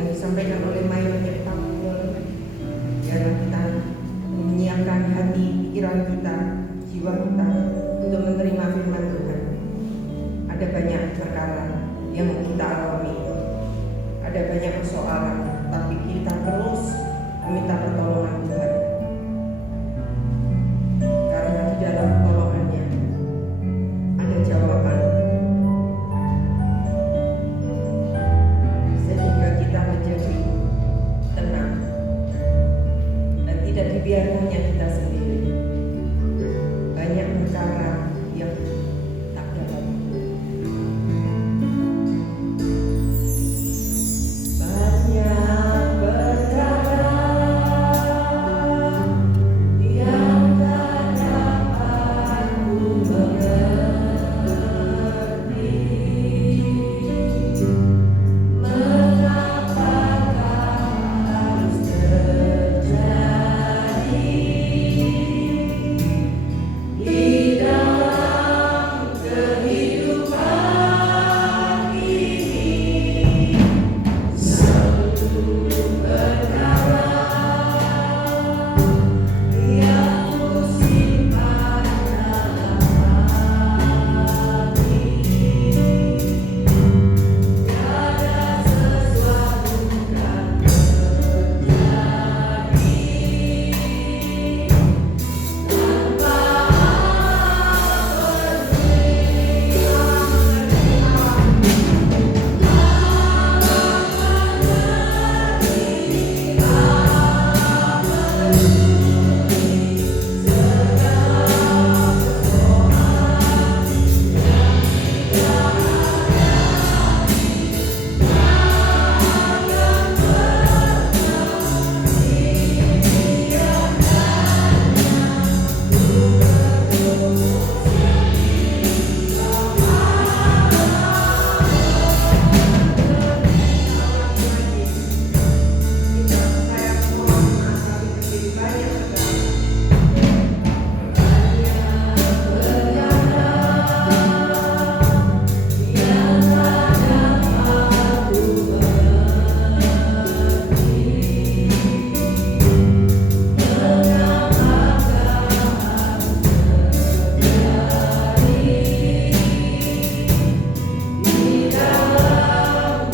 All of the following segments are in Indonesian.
yang disampaikan oleh Mayor Nyeptampul, biarlah kita menyiapkan hati, pikiran kita, jiwa kita untuk menerima firman Tuhan. Ada banyak perkara yang kita alami, ada banyak persoalan, tapi kita terus meminta pertolongan Tuhan. Karena di dalam pertolongannya ada jawaban, sehingga kita menjadi tenang dan tidak dibiarkannya kita sendiri. Banyak perkara yang tak dapat. Banyak perkara yang tak dapat ku mengerti. Mengapakah harus terjadi di dalam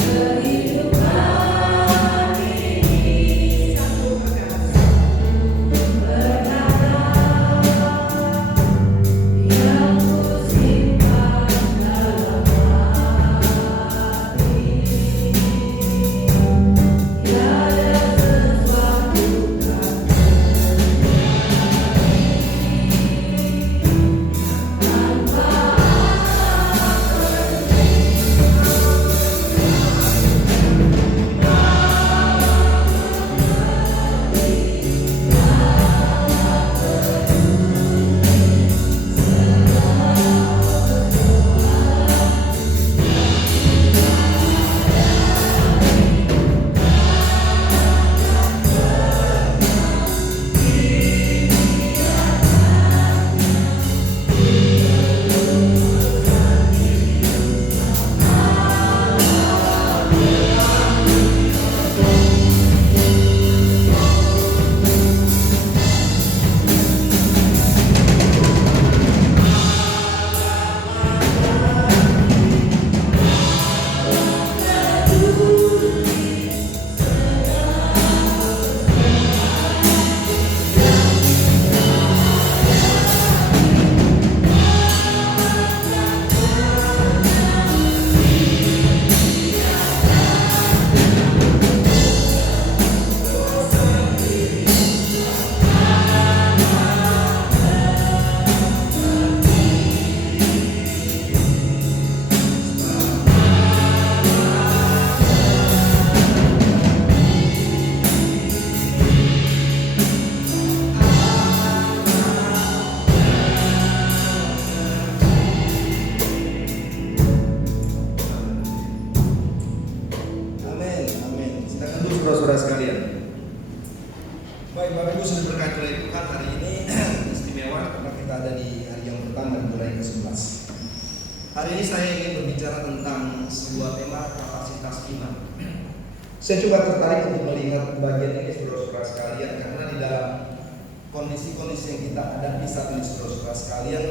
kehidupan ini? Satu perkara yang ku simpan dalam hati, tiada sesuatu kan terjadi tanpa saudara sekalian. Baik, Bapak Ibu sudah berkati oleh Tuhan, hari ini istimewa karena kita ada di hari yang pertama dari bulan ke-11. Hari ini saya ingin berbicara tentang sebuah tema kapasitas iman. Saya coba tertarik untuk melihat bagian ini saudara-saudara sekalian, karena di dalam kondisi-kondisi yang kita hadapi saat ini saudara-saudara sekalian,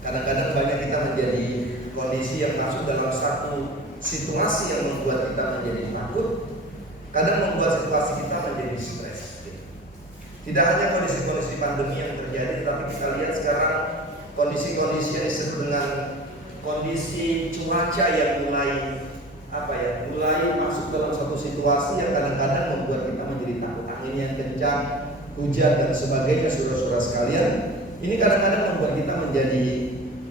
kadang-kadang banyak kita menjadi kondisi yang masuk dalam satu situasi yang membuat kita menjadi takut, kadang membuat situasi kita menjadi stres. Tidak hanya kondisi-kondisi pandemi yang terjadi, tapi kita lihat sekarang kondisi-kondisi yang disebut dengan kondisi cuaca yang mulai masuk dalam satu situasi yang kadang-kadang membuat kita menjadi takut. Angin yang kencang, hujan dan sebagainya, saudara-saudara sekalian, ini kadang-kadang membuat kita menjadi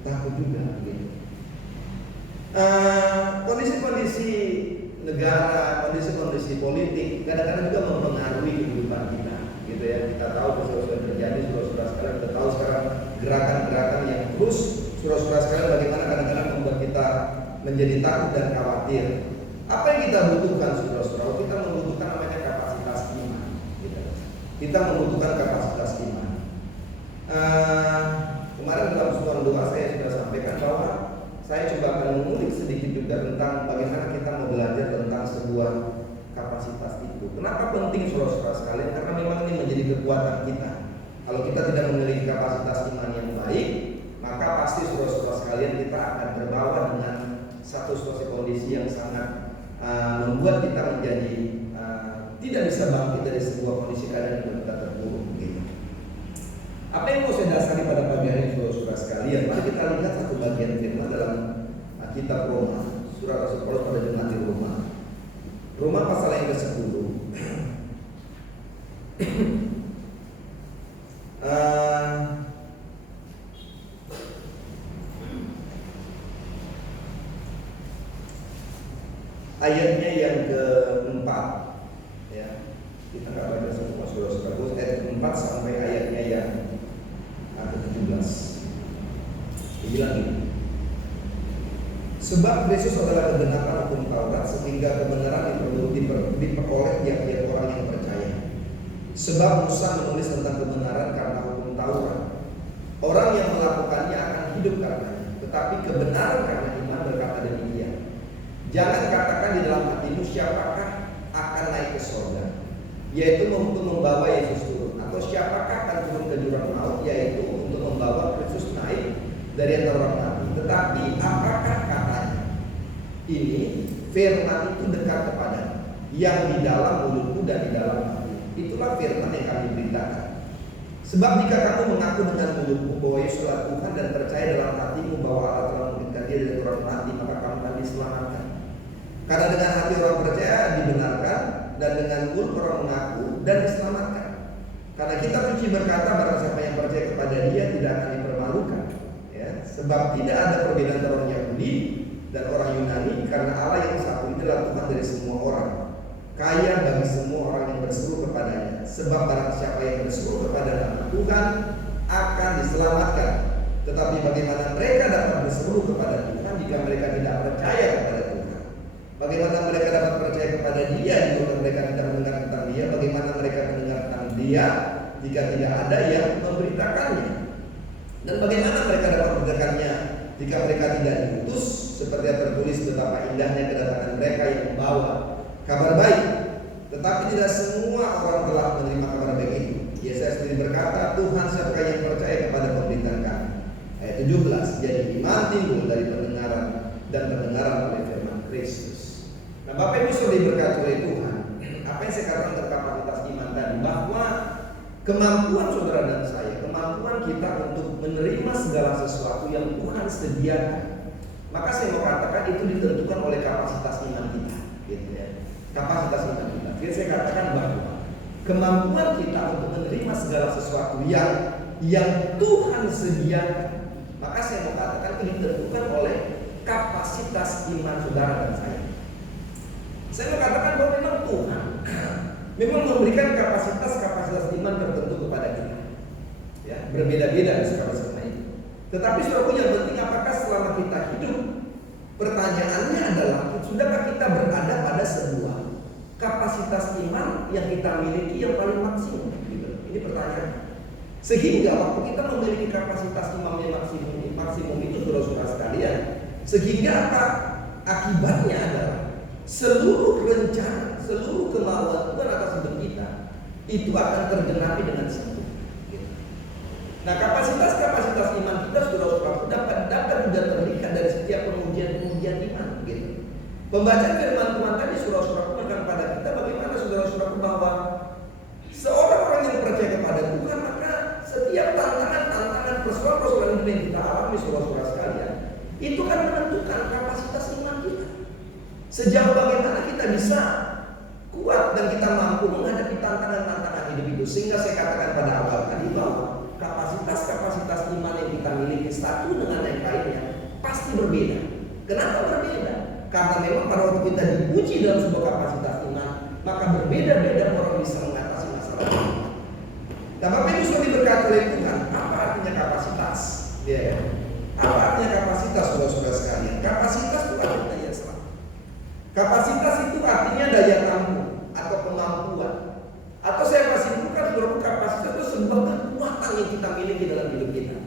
takut juga. Kondisi-kondisi negara, kondisi-kondisi politik kadang-kadang juga mempengaruhi kehidupan kita, gitu ya. Kita tahu sesuatu terjadi, saudara-saudara sekalian. Kita tahu sekarang gerakan-gerakan yang terus, saudara-saudara sekalian, bagaimana kadang-kadang membuat kita menjadi takut dan khawatir. Apa yang kita butuhkan, saudara-saudara? Kita membutuhkan namanya kapasitas iman, gitu. Kita membutuhkan kapasitas iman. Kemarin dalam sebuah doa saya sudah sampaikan bahwa saya coba akan mengulik sedikit juga tentang bagaimana kita mau belajar tentang sebuah kapasitas itu. Kenapa penting, saudara-saudara sekalian? Karena memang ini menjadi kekuatan kita. Kalau kita tidak memiliki kapasitas iman yang baik, maka pasti saudara-saudara sekalian kita akan terbawa dengan satu situasi kondisi yang sangat membuat kita menjadi tidak bisa bangkit dari sebuah kondisi keadaan yang kita terpuruk. Gitu. Apa yang mau saya dasari pada pagi hari ini, saudara-saudara sekalian? Mari kita lihat satu bagian firman dalam kitab Roma, surat Rasul Paulus pada jemaat di Roma. Roma pasal yang ke-10. Ayatnya yang ke-4, ya. Kita nggak baca semua, saudara-saudara. Ayat ke-4 sampai ayatnya yang ke-17. Dibilang gitu. Sebab Kristus adalah kebenaran hukum Taurat, sehingga kebenaran diperoleh tiap-tiap orang yang percaya. Sebab Musa menulis tentang kebenaran karena hukum Taurat. Orang yang melakukannya akan hidup karenanya, tetapi kebenaran karena iman berkata demikian. Jangan katakan di dalam hatimu siapakah akan naik ke surga, yaitu untuk membawa Yesus turun, atau siapakah akan turun ke jurang maut, yaitu untuk membawa Kristus naik dari antara orang mati. Tetapi apakah katanya? Ini firman itu dekat kepada yang di dalam mulutmu dan di dalam hati. Itulah firman yang kami beritakan. Sebab jika kamu mengaku dengan mulutmu bahwa Yesus adalah Tuhan dan percaya dalam hatimu bahwa Allah telah memberikan Dia dari orang mati, maka kamu akan diselamatkan. Karena dengan hati orang percaya dibenarkan, dan dengan mulut orang mengaku dan diselamatkan. Karena kitab suci berkata, barang siapa yang percaya kepada Dia tidak akan dipermalukan. Ya, sebab tidak ada perbedaan antara orang Yahudi dan orang Yunani, karena Allah yang satu itu adalah Tuhan dari semua orang, kaya bagi semua orang yang berseru kepadanya. Sebab barang siapa yang berseru kepada nama Tuhan akan diselamatkan. Tetapi bagaimana mereka dapat berseru kepada Tuhan jika mereka tidak percaya kepada Tuhan? Bagaimana mereka dapat percaya kepada Dia jika mereka tidak mendengar tentang Dia? Bagaimana mereka mendengar tentang Dia jika tidak ada yang memberitakannya? Dan bagaimana mereka dapat memberitakannya jika mereka tidak diutus? Seperti yang tertulis, betapa indahnya kedatangan mereka yang membawa kabar baik. Tetapi tidak semua orang telah menerima kabar baik itu. Yesaya sendiri berkata, Tuhan siapakah yang percaya kepada pemberitaan kami? Ayat 17, jadi iman timbul dari pendengaran, dan pendengaran oleh firman Kristus. Nah, Bapak Ibu sudah diberkati oleh Tuhan. Apa yang saya katakan tentang kapasitas iman tadi, bahwa kemampuan saudara dan saya, kemampuan kita untuk menerima segala sesuatu yang Tuhan sediakan, maka saya mau katakan itu ditentukan oleh kapasitas iman kita, gitu ya. Kapasitas iman kita. Jadi saya katakan bahwa kemampuan kita untuk menerima segala sesuatu yang Tuhan sediakan, maka saya mau katakan itu ditentukan oleh kapasitas iman saudara dan saya. Saya mau katakan bahwa memang Tuhan memang memberikan kapasitas iman tertentu kepada kita, ya, berbeda-beda sekali itu. Tetapi saudara, yang penting apakah selama kita hidup, pertanyaannya adalah sudahkah kita berada pada sebuah kapasitas iman yang kita miliki yang paling maksimum, gitu. Ini pertanyaan. Sehingga waktu kita memiliki kapasitas iman yang maksimum itu, saudara-saudara sekalian, sehingga apa akibatnya adalah seluruh rencana, seluruh itu akan tergenapi dengan satu. Nah, kapasitas iman kita saudara-saudara dapat juga terlihat dari setiap pengujian iman gitu. Pembacaan firman Tuhan tadi saudara-saudara menekan pada kita bagaimana saudara-saudara bahwa seorang orang yang percaya kepada Tuhan, maka setiap tantangan persoalan-persoalan yang kita alami saudara-saudara sekalian, itu kan menentukan kapasitas iman kita. Sejauh bagaimana kita bisa kuat dan kita mampu menghadapi tantangan-tantangan hidup itu. Sehingga saya katakan pada awal tadi bahwa kapasitas iman yang kita miliki satu dengan yang lainnya pasti berbeda. Kenapa berbeda? Karena memang pada waktu kita diuji dalam sebuah kapasitas iman, maka berbeda-beda orang bisa mengatasi masalah iman. Nah, Bapak Ibu sudah diberkati oleh Tuhan. Apa artinya kapasitas? Ya. Apa artinya kapasitas, saudara-saudara sekalian? Kapasitas itu artinya daya serap. Kapasitas itu artinya daya tampung atau kemampuan. Atau saya masih bukan saudara, kapasitas itu sebuah kekuatan yang kita miliki dalam hidup kita.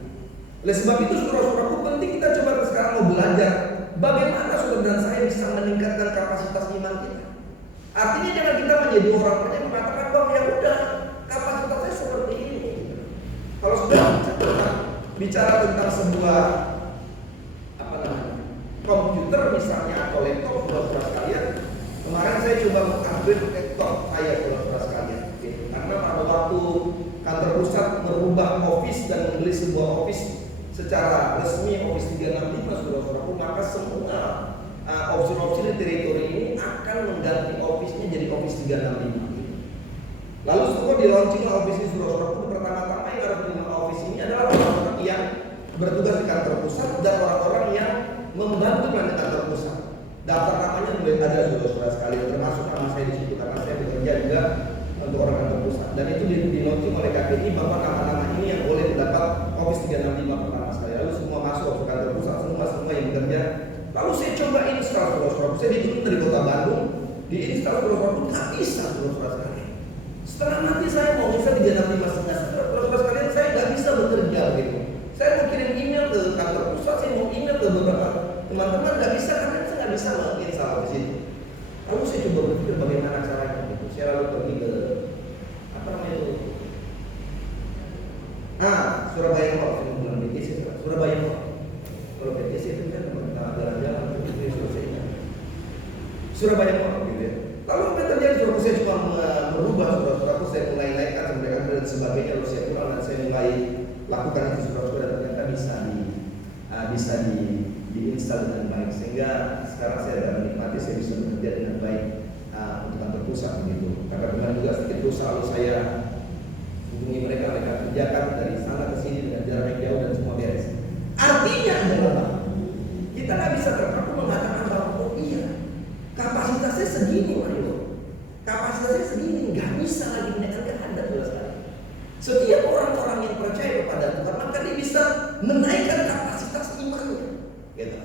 Oleh sebab itu saudara-saudaraku penting kita coba sekarang mau belajar bagaimana saudara dan saya bisa meningkatkan kapasitas iman kita. Artinya jangan kita menjadi orang yang mengatakan bahwa ya udah kapasitasnya seperti ini. Kalau sudah bicara tentang sebuah komputer misalnya atau laptop saudara sekalian, kemarin saya coba mengupgrade laptop saya saudara sekalian. Karena pada waktu kantor pusat merubah office dan membeli sebuah office secara resmi Office 365 saudara-saudaraku, maka semua opsi-opsi di teritori ini akan mengganti office-nya jadi Office 365. Lalu setelah di launching office ini saudara-saudaraku, pertama-tama yang harus menerima office ini adalah orang-orang yang bertugas di kantor pusat dan orang-orang yang membantu di kantor pusat. Daftar namanya mulai ada saudara-saudara sekalian, termasuk nama saya di situ karena saya bekerja juga untuk orang kantor pusat. Dan itu di launching oleh KPI bahwa nama-nama ini yang boleh mendapat Office 365 pertama sekali. Lalu semua masuk ke kantor pusat, semua yang bekerja. Lalu saya coba install saudara-saudara. Saya diturun dari kota Bandung, diinstal saudara-saudara, nggak bisa saudara-saudara sekalian. Setengah mati saya mau install 365 saudara-saudara sekalian, saya nggak bisa bekerja gitu. Saya mau kirim email ke kantor pusat, saya mau email ke beberapa teman-teman, nggak bisa karena saya nggak bisa menginstal di situ. Lalu saya coba berpikir bagaimana caranya gitu. Saya lalu pergi ke Surabaya Mall, saya bilang BTC, Surabaya Mall. Kalau BTC itu kan jalan-jalan itu selesainya. Surabaya Mall gitu ya. Lalu apa yang terjadi? Saya cuma merubah saudara-saudaraku, saya mulai naikkan sampai dan sebagainya. Lalu saya pulang dan saya mulai lakukan itu saudara-saudara, ternyata bisa diinstal dengan baik sehingga sekarang saya dapat menikmati, saya bisa bekerja dengan baik untuk kantor pusat begitu. Karena kemarin juga sedikit dosa, lalu saya hubungi mereka kerjakan dari sana ke sini dengan jarak yang jauh dan semua beres. Artinya adalah kita nggak bisa terpaku mengatakan bahwa oh iya kapasitasnya segini Mario, kapasitasnya segini, nggak bisa lagi menaikkan kehendak sekali. Setiap orang-orang yang percaya kepada Tuhan maka dia bisa menaikkan kapasitas imannya, gitu.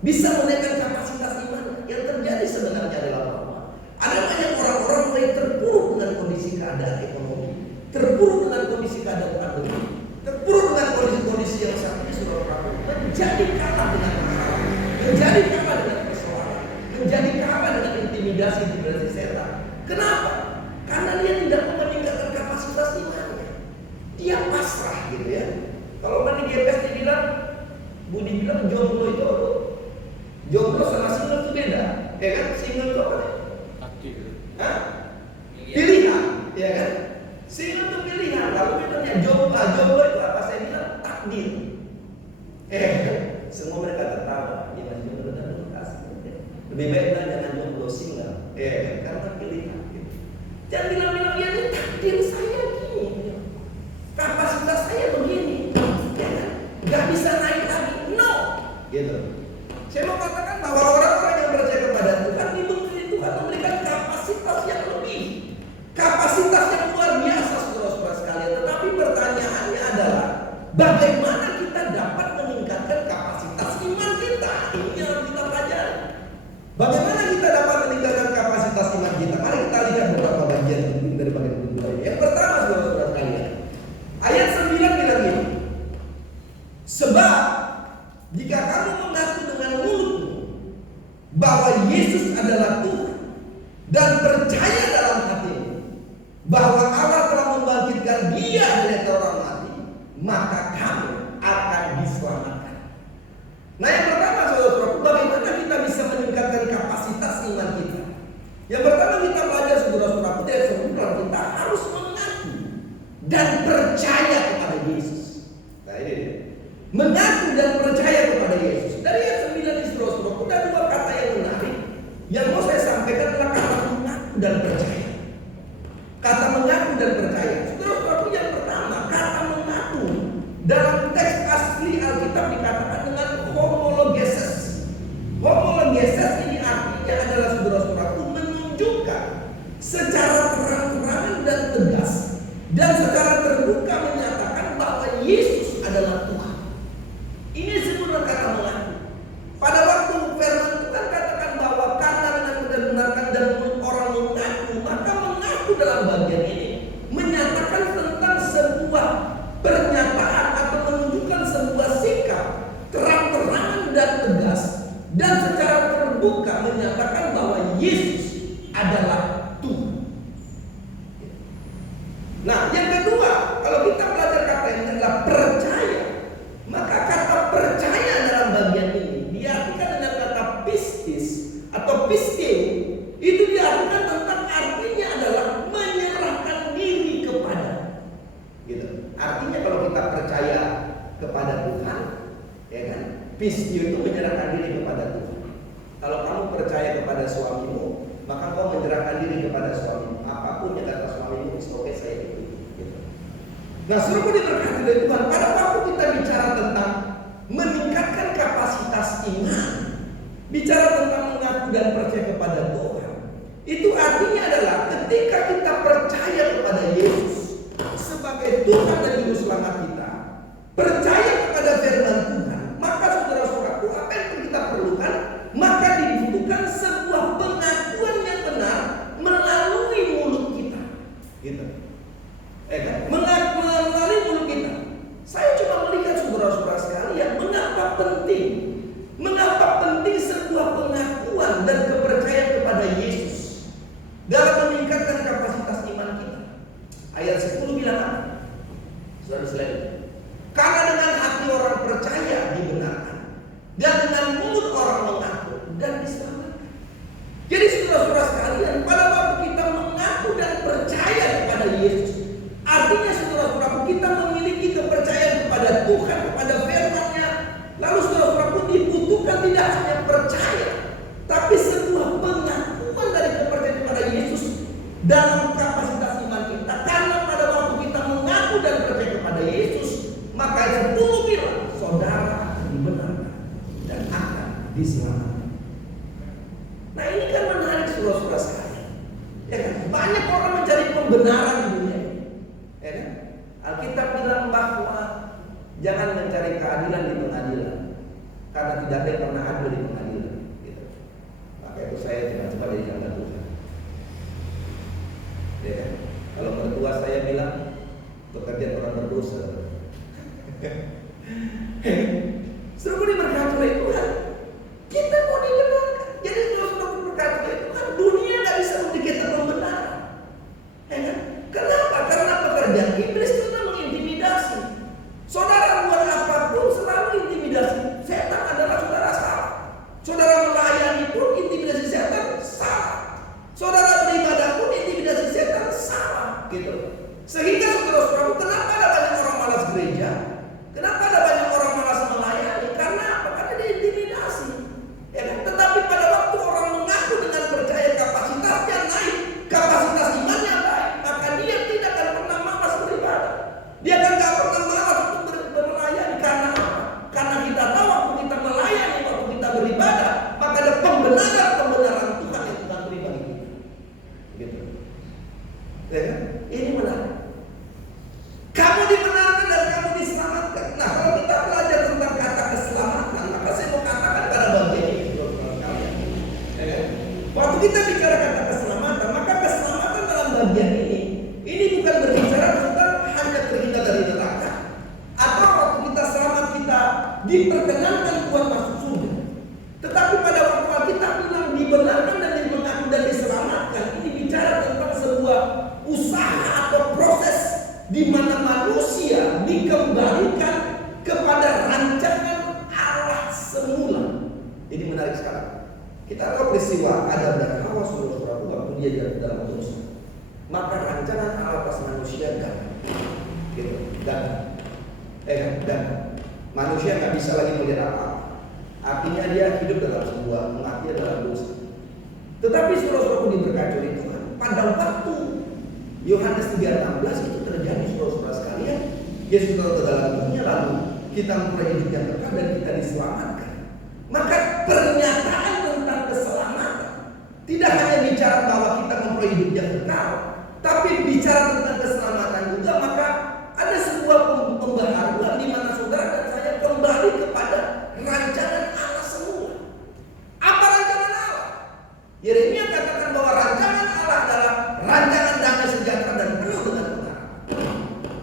Bisa menaikkan kapasitas imannya. Yang terjadi sebenarnya adalah bahwa ada banyak orang-orang mulai terpuruk dengan kondisi keadaan ekonomi, terpuruk dengan kondisi keadaan pandemi, terpuruk dengan kondisi-kondisi yang saat ini sudah berlaku, menjadi kalah dengan masalah, menjadi kalah dengan persoalan, menjadi kalah dengan intimidasi setan. Kenapa? Karena dia tidak meningkatkan kapasitas imannya. Dia pasrah gitu ya. Kalau di GPS dibilang, Budi bilang jomblo itu apa? Jomblo sama single itu beda, ya kan? Single itu apa? Hah? Pilihan, ya kan? Single itu pilihan. Lalu bedanya jomblo itu apa? Saya bilang takdir. Semua mereka tertawa. Dia masih jomblo dan lepas. Lebih baik bilang jangan jomblo single. Karena pilihan. Jangan bilang-bilang dia ini takdir saya gini. Kapasitas saya begini. Ya kan? Gak bisa naik lagi. No. Gitu. Saya mau katakan bahwa orang-orang yang percaya kepada Tuhan diberi Tuhan memberikan kapasitas yang lebih, kapasitas yang luar biasa saudara-saudara sekalian. Tetapi pertanyaannya adalah bagaimana kita dapat meningkatkan kapasitas iman kita? Ini yang harus kita pelajari. Bagaimana kita dapat meningkatkan kapasitas iman kita? Mari kita lihat beberapa bagian dari bagian kedua. Yang pertama saudara-saudara sekalian, ayat 9 bilang ini, sebab jika kamu mengaku dengan mulutmu bahwa Yesus adalah Tuhan dan percaya dalam hatimu bahwa Allah dia dari orang mati, maka kamu akan diselamatkan. Nah, yang pertama saudara-saudaraku, bagaimana kita bisa meningkatkan kapasitas iman kita? Yang pertama kita belajar saudara-saudaraku dari sebutan kita harus mengaku dan percaya kepada Yesus. Nah ini dia. Mengaku dan percaya kepada Yesus. Dari ayat 9 ini saudara-saudaraku ada dua kata yang menarik. Yang mau saya sampaikan adalah kata mengaku dan percaya. Kata mengaku dan percaya. Saudara-saudaraku, yang pertama kata mengaku dalam teks asli Alkitab dikatakan dengan homologeses. Homologeses ini artinya adalah saudara-saudaraku menunjukkan secara terang-terangan dan tegas dan secara terbuka menyatakan bahwa Yesus adalah Tuhan. Ini sebenarnya kata mengaku. Pada waktu firman Tuhan katakan bahwa karena dengan membenarkan dan mulut orang mengaku, maka mengaku dalam bagian ini menyatakan tentang sebuah pernyataan atau menunjukkan sebuah sikap terang-terangan dan tegas dan secara terbuka menyatakan bahwa Yesus adalah Tuhan. Nah, yang kedua, kalau kita belajar kata ini adalah percaya, maka kata percaya dalam bagian ini diartikan dengan kata pistis atau pisteu. Itu diartikan tentang artinya adalah menyerahkan diri kepada. Gitu. Artinya kalau kita percaya kepada Tuhan, ya kan? Pisteu itu menyerahkan diri kepada Tuhan. Kalau kamu percaya kepada suamimu, maka kau menyerahkan diri kepada suamimu. Apapun yang kata suamimu, oke saya ikut. Gitu. Nah, suruh diberkati dari Tuhan. Pada waktu kita bicara tentang meningkatkan kapasitas iman, bicara tentang mengaku dan percaya kepada Tuhan, itu artinya adalah ketika kita percaya kepada Yesus sebagai Tuhan dan Juru Selamat kita, percaya kepada firman Tuhan, maka saudara-saudaraku, apa yang kita perlukan? Maka dibutuhkan sebuah pengakuan yang benar melalui mulut kita. Gitu. Kan? Melalui mulut kita. Saya cuma melihat saudara-saudara sekalian, mengapa penting sebuah pengakuan dan kepercayaan kepada Yesus dalam meningkatkan kapasitas iman kita. Ayat 10 bilang apa? Saudara selanjutnya. Karena dengan hati orang percaya dibenarkan, dan dengan mulut orang mengaku dan diselamatkan. Jadi saudara-saudara sekalian, pada waktu kita mengaku dan percaya kepada Yesus, artinya saudara-saudaraku kita memiliki kepercayaan kepada Tuhan, kepada firman-Nya. Lalu saudara-saudaraku dibutuhkan tidak hanya percaya, tapi sebuah pengakuan dari kepercayaan kepada Yesus dalam kapasitas iman kita. Karena pada waktu kita mengaku dan percaya kepada Yesus, maka itu bilang saudara akan dibenarkan dan akan diselamatkan. Nah, ini kan menarik saudara-saudara sekalian. Ya kan? Banyak orang mencari pembenaran di dunia ini. Ya kan? Alkitab bilang bahwa jangan mencari keadilan di pengadilan, karena tidak ada yang pernah adil di pengadilan. Gitu. Maka itu saya coba dari jalan Tuhan. Ya kan? Kalau mertua saya bilang pekerjaan orang berdosa. Seru diberkati oleh Tuhan. Kita mau dibenarkan. Jadi kalau berkati oleh Tuhan, dunia nggak bisa memberi kita pembenaran. Ya kan? Kenapa? Karena pekerjaan iblis itu mengintimidasi. Saudara buat apapun selalu intimidasi. Setan adalah saudara salah. Saudara melayani pun intimidasi setan salah. Saudara beribadah pun intimidasi setan salah. Gitu. Sehingga saudara-saudara, kenapa ada banyak orang malas gereja? Kenapa ada banyak orang malas melayani? Karena apa? Karena diintimidasi. Ya kan? Tetapi pada waktu orang mengaku dengan percaya kapasitasnya naik, kapasitas imannya baik, maka dia tidak akan pernah malas beribadah. Dia akan tidak pernah malas untuk melayani. Karena apa? Karena kita tahu waktu kita melayani, waktu kita beribadah, maka ada pembenaran Tuhan yang Tuhan beri bagi kita. Gitu. Ya kan? Ini benar. Kamu dibenarkan dan kamu diselamatkan. Nah, kalau kita belajar tentang kata keselamatan, maka saya mau katakan pada bagian ini, saudara-saudara sekalian. Waktu kita bicara kata keselamatan, maka keselamatan dalam bagian ini bukan berbicara tentang hanya terhindar dari neraka, atau waktu kita selamat kita diperkenankan buat masuk surga. Tetapi pada waktu kita bilang dibenarkan dan mengaku dan diselamatkan, ini bicara tentang sebuah usaha atau proses di mana dikembalikan kepada rancangan Allah semula. Ini menarik sekali. Kita tahu peristiwa Adam dan Hawa saudara-saudara waktu dia jatuh dalam dosa. Maka rancangan Allah atas manusia gagal. Gitu, dan manusia nggak bisa lagi melihat apa-apa. Artinya dia hidup dalam sebuah kematian dalam dosa. Tetapi saudara-saudara diberkati oleh Tuhan. Pada waktu Yohanes 3:16 itu terjadi saudara-saudara sekalian. Yesus datang ke dalam dunia lalu kita memperoleh hidup yang kekal dan kita diselamatkan. Maka pernyataan tentang keselamatan tidak hanya bicara bahwa kita memperoleh hidup yang kekal, tapi bicara tentang keselamatan juga. Maka ada sebuah pembaharuan di mana saudara dan saya kembali kepada rancangan Allah semula. Apa rancangan Allah? Yeremia katakan bahwa rancangan Allah adalah rancangan damai sejahtera dan penuh dengan kebenaran.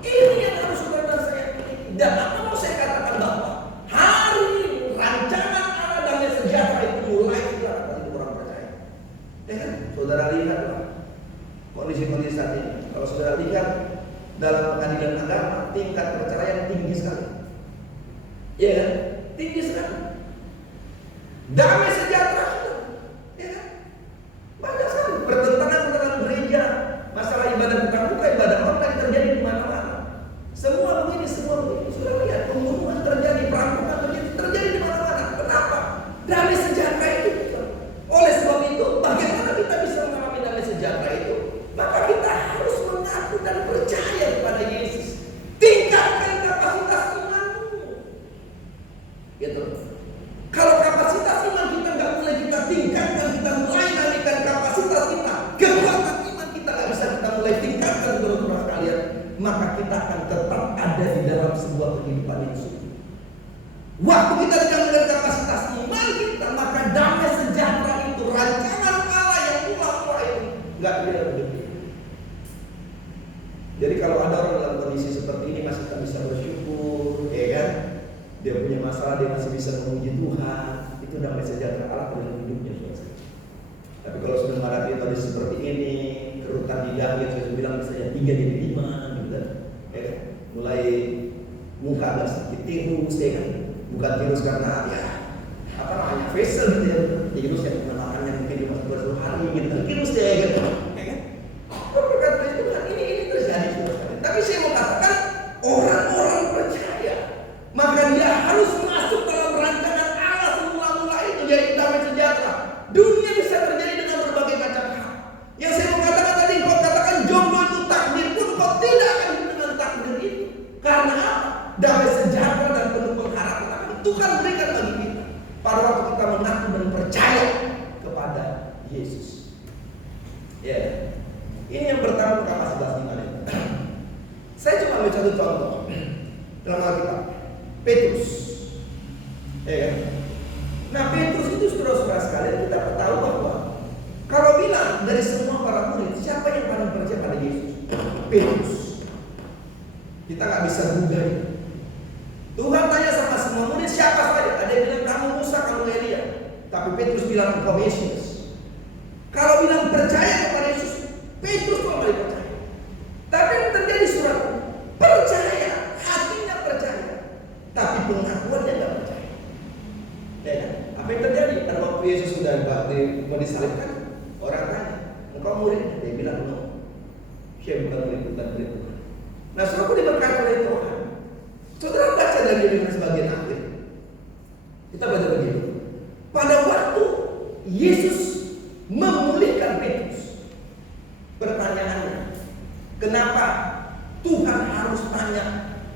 Ini yang harus saudara dan saya miliki. Dan apa mau saya katakan bahwa hari ini rancangan Allah damai sejahtera itu mulai dilakukan oleh orang percaya. Ya kan? Saudara lihatlah kondisi-kondisi saat ini. Kalau saudara lihat dalam pengadilan agama, tingkat perceraian tinggi sekali. Ya kan? Tinggi sekali. Damai sejahtera, ya kan? Banyak sekali pertentangan gereja, masalah ibadah bukan buka, ibadah online terjadi di mana-mana. Semua begini. Sudah lihat pembunuhan terjadi, perampokan terjadi di mana-mana. Kenapa? Damai sejahtera itu. Oleh sebab itu, bagaimana kita bisa mengalami damai sejahtera itu? Maka kita harus mengaku dan percaya kepada Yesus. Tingkatkan kapasitas imanmu. Gitu. Kalau kapasitas iman kita nggak mulai kita tingkatkan, kita mulai naikkan kapasitas kita, kekuatan iman kita nggak bisa kita mulai tingkatkan saudara-saudara sekalian, maka kita akan tetap ada di dalam sebuah kehidupan yang sulit. Waktu kita tidak melihat kapasitas iman kita, maka damai sejahtera itu, rancangan Allah yang mula-mula itu nggak ada hidup. Jadi kalau ada orang dalam kondisi seperti ini masih tak bisa bersyukur, ya kan? Dia punya masalah, dia masih bisa memuji Tuhan. Itu damai sejahtera Allah dalam hidupnya, saudara. Tapi kalau sudah menghadapi kondisi seperti ini, kerutan lidahnya, saya bilang misalnya 3 jadi 5, gitu kan? Ya kan? Mulai muka agak sedikit tirus, ya kan? Bukan tirus karena ya apa namanya facial gitu ya, tirus yang makannya mungkin di masuk bersama hari gitu, tirus ya kan? Ya kan? Berkat Tuhan ini terjadi, saudara. Tapi saya mau katakan orang-orang percaya, maka dia harus masuk dalam rancangan Allah semula-mula itu, yaitu damai sejahtera. Dunia bisa terjadi dengan berbagai macam hal. Yang saya mau katakan tadi, kau katakan jomblo itu takdir pun, kau tidak akan hidup dengan takdir itu. Karena apa? Damai sejahtera dan penuh pengharapan akan Tuhan berikan bagi kita pada waktu kita mengaku dan percaya kepada Yesus. Ya, ini yang pertama, kapasitas iman itu. Saya cuma ambil satu contoh dalam Alkitab. Petrus, ya. Nah Petrus itu saudara-saudara sekalian, kita tahu bahwa kalau bilang dari semua para murid siapa yang paling percaya pada Yesus? Petrus. Kita nggak bisa gugah. Tuhan tanya sama semua murid siapa saja. Ada yang bilang kamu Musa, kamu Elia. Tapi Petrus bilang engkau Mesias. Kalau bilang percaya kepada Yesus, Petrus tuh paling percaya. Tapi yang terjadi surat percaya, hatinya percaya, tapi pengakuannya tidak percaya. Ya kan? Apa yang terjadi? Pada waktu Yesus sudah mau disalibkan, orang tanya, engkau murid? Dia bilang, no. Saya bukan murid Tuhan. Nah, saudara diberkati oleh Tuhan. Saudara baca dari dengan sebagian akhir. Kita baca begitu. Pada waktu Yesus memulihkan Petrus, pertanyaannya, kenapa Tuhan harus tanya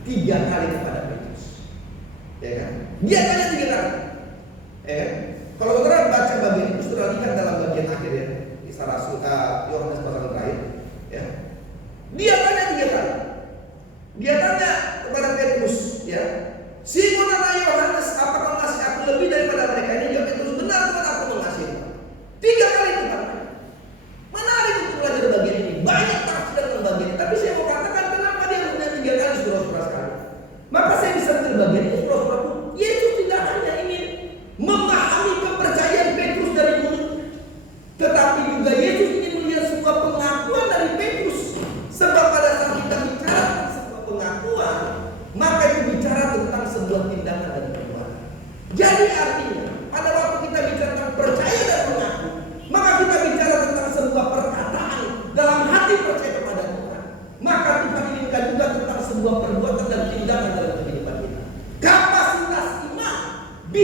3 kali kepada Petrus? Ya kan? Dia tanya 3 kali. Ya kan? Kalau saudara baca bagian itu, saudara lihat dalam bagian akhir ya, Kisah Rasul Yohanes pasal terakhir. Ya. Dia tanya 3 kali. Dia tanya kepada Petrus, ya, Simon anak Yohanes, apakah mengasihi aku lebih daripada mereka ini? Jawab Petrus, benar Tuhan, aku mengasihi. 3 kali Tuhan. Menarik untuk belajar bagian ini. Banyak tafsir dalam bagian ini. Tapi saya mau katakan kenapa dia harus 3 kali, saudara-saudara sekalian. Maka saya bisa mengambil bagian ini, saudara-saudara. Yesus tidak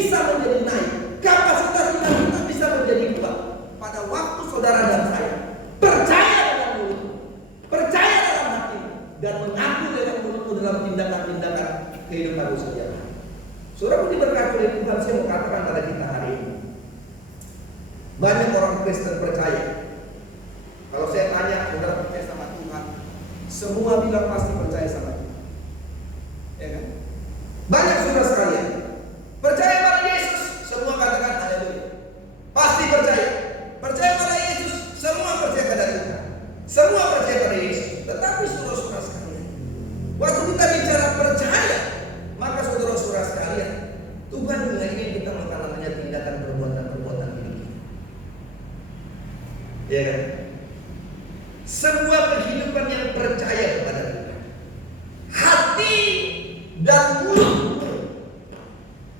bisa menjadi naik. Kapasitas iman kita bisa menjadi kuat pada waktu saudara dan saya percaya dalam mulutmu, percaya dalam hatimu, dan mengaku dengan mulutmu dalam tindakan-tindakan kehidupan sehari-hari. Saudara diberkati oleh Tuhan, saya mau katakan pada kita hari ini, banyak orang Kristen percaya. Kalau saya tanya, saudara percaya sama Tuhan? Semua bilang pasti percaya sama Tuhan, ya kan? Banyak saudara sekalian percaya pada Yesus, semua katakan haleluya. Pasti percaya. Percaya pada Yesus, semua percaya pada Tuhan. Semua percaya pada Yesus. Tetapi saudara-saudara sekalian, waktu kita bicara percaya, maka saudara-saudara sekalian, Tuhan juga ingin kita melakukan namanya tindakan perbuatan-perbuatan ini. Ya kan? Sebuah kehidupan yang percaya kepada Tuhan. Hati dan mulut.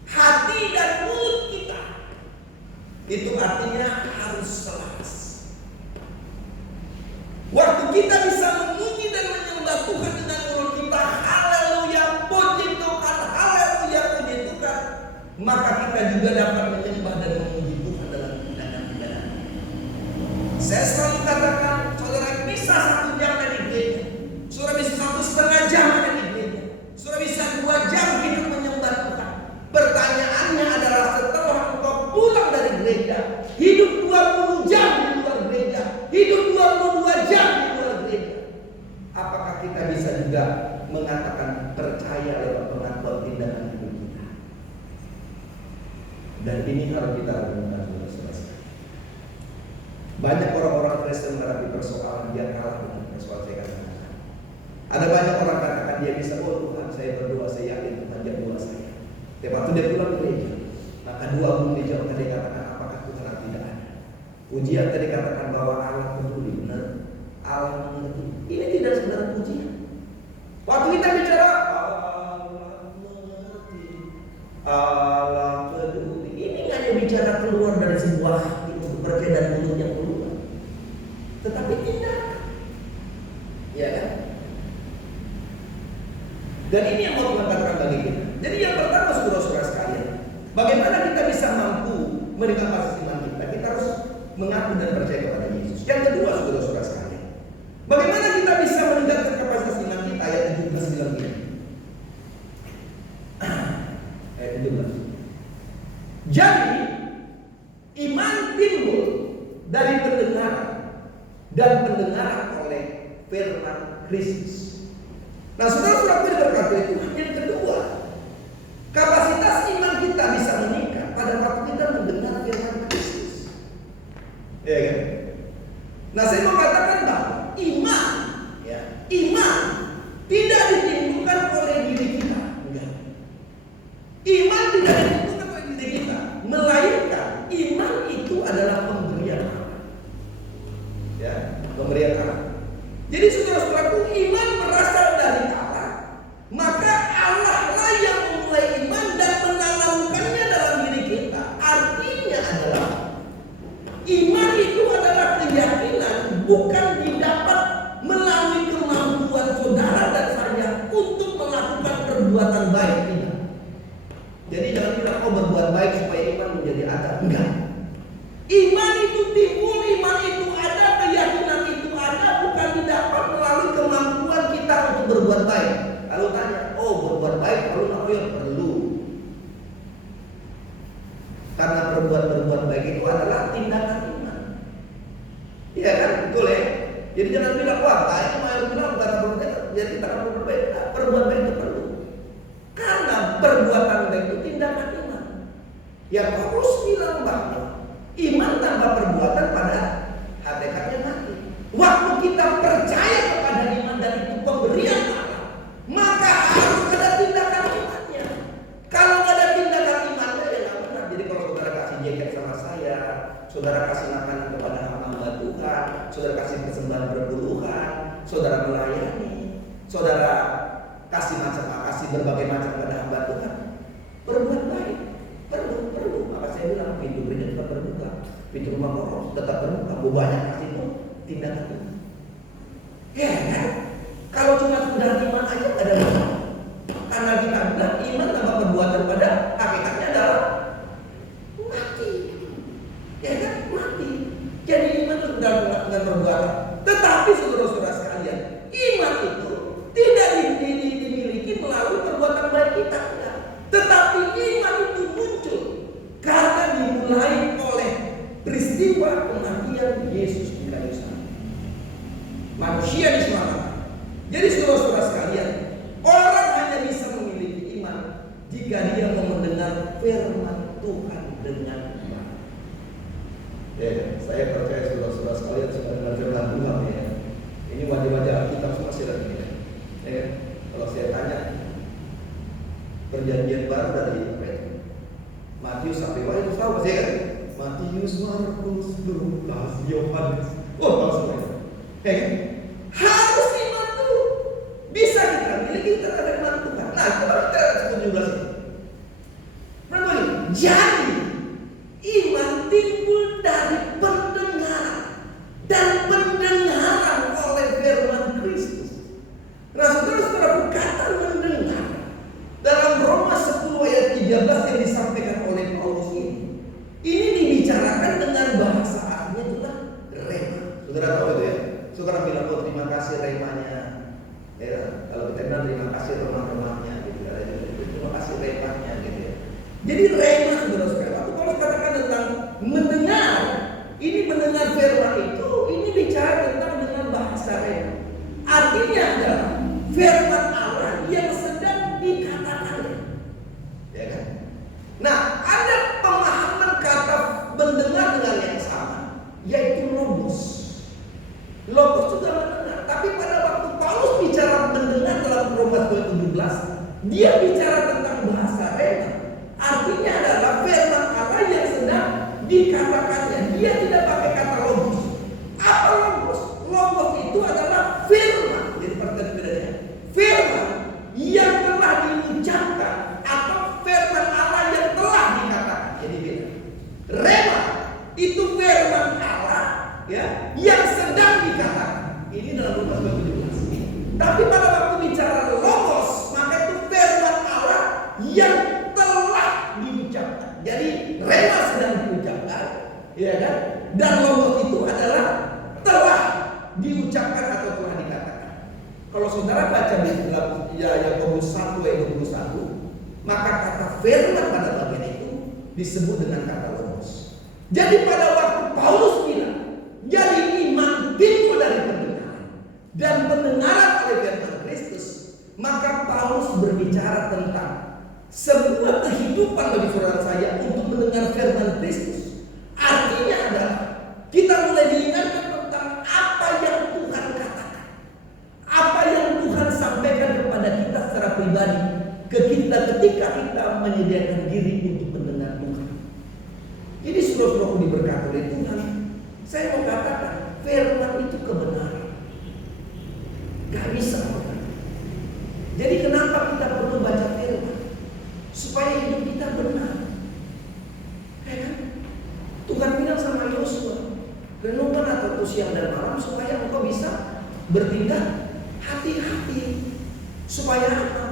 Hati dan mulut kita itu artinya harus selaras. Waktu kita bisa memuji dan menyembah Tuhan dengan mulut kita, haleluya, puji Tuhan, haleluya, puji Tuhan, maka kita juga dapat menyembah dan memuji Tuhan dalam tindakan-tindakan. Saya selalu katakan, saudara bisa 1 jam dari gereja, saudara bisa 1,5 jam dari gereja, saudara bisa 2 jam hidup menyembah Tuhan. Pertanyaannya adalah setelah engkau pulang dari gereja, hidup 20 jam di luar gereja, hidup 22 jam di luar gereja, apakah kita bisa juga mengatakan percaya lewat pengakuan tindakan hidup kita? Dan ini harus kita renungkan, saudara-saudara. Banyak orang-orang Kristen menghadapi persoalan, dia kalah dengan persoalan saya katakan. Ada banyak orang katakan dia bisa, oh Tuhan saya berdoa, saya yakin Tuhan jawab doa saya. Waktu dia pulang ke gereja, maka 2 guru dijawab tadi katakan apakah Tuhan tidak ada. Pujian tadi katakan bahwa Allah peduli, benar, Allah mengerti. Ini tidak sebenarnya pujian. Waktu kita bicara Allah mengerti, Allah peduli, ini hanya bicara keluar dari sebuah hati untuk percaya dan mulut yang keluar, tetapi tidak, ya kan? Dan ini yang mau Tuhan katakan bagi kita. Jadi yang pertama saudara-saudara sekalian, bagaimana kita bisa mampu meningkatkan kapasitas iman kita? Kita harus mengaku dan percaya kepada Yesus. Yang kedua saudara-saudara sekalian, bagaimana kita bisa meningkatkan kapasitas iman kita? Ayat 17 bilang gini. Ayat 17. Jadi iman timbul dari pendengaran, dan pendengaran oleh firman Kristus. Nah saudara-saudara diberkati Tuhan. Yang kedua, kapasitas iman kita bisa meningkat pada waktu kita mendengar firman Kristus. Ya kan? Nah saya mau katakan bahwa iman, ya, iman tidak ditimbulkan oleh diri kita. Enggak. Iman tidak ditimbulkan oleh diri kita, melainkan iman itu adalah pemberian Allah. Ya, pemberian Allah. Jadi saudara-saudaraku, iman berasal dari Allah, maka Allah lah yang memulai iman dan menanamkannya dalam diri kita. Artinya adalah iman itu adalah keyakinan, bukan didapat melalui kemampuan saudara dan saya untuk melakukan perbuatan baik. Tidak. Jadi jangan bilang oh berbuat baik supaya iman menjadi ada. Enggak. Iman itu timbul, iman itu ada, keyakinan itu ada, bukan didapat melalui kemampuan kita untuk berbuat baik. Lalu tanya, oh berbuat baik perlu apa yang perlu? Karena berbuat baik itu adalah tindakan iman. Iya kan, betul ya. Jadi jangan bilang wah, baik mau bilang karena berbuat baik, jadi kita akan berbuat baik. Berbuat baik itu perlu. Karena perbuatan baik itu tindakan iman. Yang Paulus bilang bahwa iman tanpa perbuatan pada hakikatnya mati. Waktu kita percaya kepada iman dan itu pemberian Allah, maka harus ada tindakan imannya. Kalau nggak ada tindakan imannya ya nggak benar. Jadi kalau saudara kasih jaket sama saya, saudara kasih makan kepada hamba Tuhan, saudara kasih persembahan berpuluhan, saudara melayani, saudara kasih berbagai macam kepada hamba Tuhan, berbuat baik. Perlu. Maka saya bilang pintu gereja tetap terbuka, pintu rumah koros tetap terbuka. Banyak kasih itu tindakan itu. Ya kan? Kalau cuma sekedar iman aja ada masalah. Karena kita bilang iman tanpa perbuatan pada hakikatnya adalah Tetapi saudara-saudara sekalian, iman itu tidak dimiliki melalui perbuatan baik kita, enggak. Tetapi iman itu muncul karena dimulai oleh peristiwa kematian Yesus di kayu salib. Manusia diselamatkan. Jadi saudara-saudara sekalian, orang hanya bisa memiliki iman jika dia mau mendengar firman Tuhan dengan baik. Ya, saya percaya saudara-saudara sekalian sudah dengar firman Tuhan ya. Ini wajah-wajah Alkitab semua sudah begini. Ya, kalau saya tanya perjanjian baru dari Matius sampai Wahyu tahu pasti kan? Matius, Markus, Lukas, Yohanes. Oh, tahu semua. Harus iman itu bisa kita miliki terhadap firman Tuhan. Nah, coba kita lihat 17 ini. Jadi iman timbul dari pendengaran dan pendengaran oleh firman Kristus. Nah, saudara-saudara, kata mendengar dalam Roma 10 ayat 13 yang disampaikan oleh Paulus ini dibicarakan dengan bahasa artinya itulah rema. Saudara tahu itu ya? Saudara bilang, oh terima kasih remanya. Ya, kalau kita bilang terima kasih remah-remahnya gitu ya. Terima kasih remanya gitu ya. Jadi rema saudara-saudara, kalau katakan tentang mendengar, ini mendengar firman itu, ini bicara tentang dengan bahasa rema. Artinya adalah firman Allah yang sedang dikatakan. Ya kan? Nah, ada pemahaman kata mendengar dengan yang sama, yaitu logos. Logos juga mendengar, tapi pada waktu Paulus bicara mendengar dalam Roma 17, dia bicara tentang bahasa rema. Artinya adalah firman Allah yang sedang dikatakannya. Dia tidak pakai kata logos. Apa logos? Logos itu adalah firman. Jadi perbedaannya, firman yang telah diucapkan atau firman Allah yang telah dikatakan. Jadi beda. Rema itu firman Allah ya yang sedang dikatakan. Ini dalam Roma 17. Tapi pada waktu bicara logos, maka itu firman Allah yang telah diucapkan. Jadi rema sedang diucapkan, ya kan? Dan logos itu adalah telah diucapkan atau telah dikatakan. Kalau saudara baca di dalam Yakobus 1 ayat 21, maka kata firman pada bagian itu disebut dengan kata logos. Jadi pada waktu Paulus bilang, jadi iman timbul dari pendengaran dan pendengaran oleh firman Kristus, maka Paulus berbicara tentang sebuah kehidupan bagi saudara saya untuk mendengar firman Kristus. Artinya adalah kita mulai diingatkan tentang apa yang Tuhan katakan, apa yang Tuhan sampaikan kepada kita secara pribadi, ketika kita menyediakan diri untuk mendengar Tuhan. Jadi saudara-saudaraku diberkati oleh Tuhan, saya mau katakan firman itu kebenaran, gak bisa. Jadi kenapa kita perlu baca firman? Supaya hidup kita benar. Ya kan? Tuhan bilang sama Yosua, renungkan atau siang dan malam supaya engkau bisa bertindak hati-hati. Supaya apa?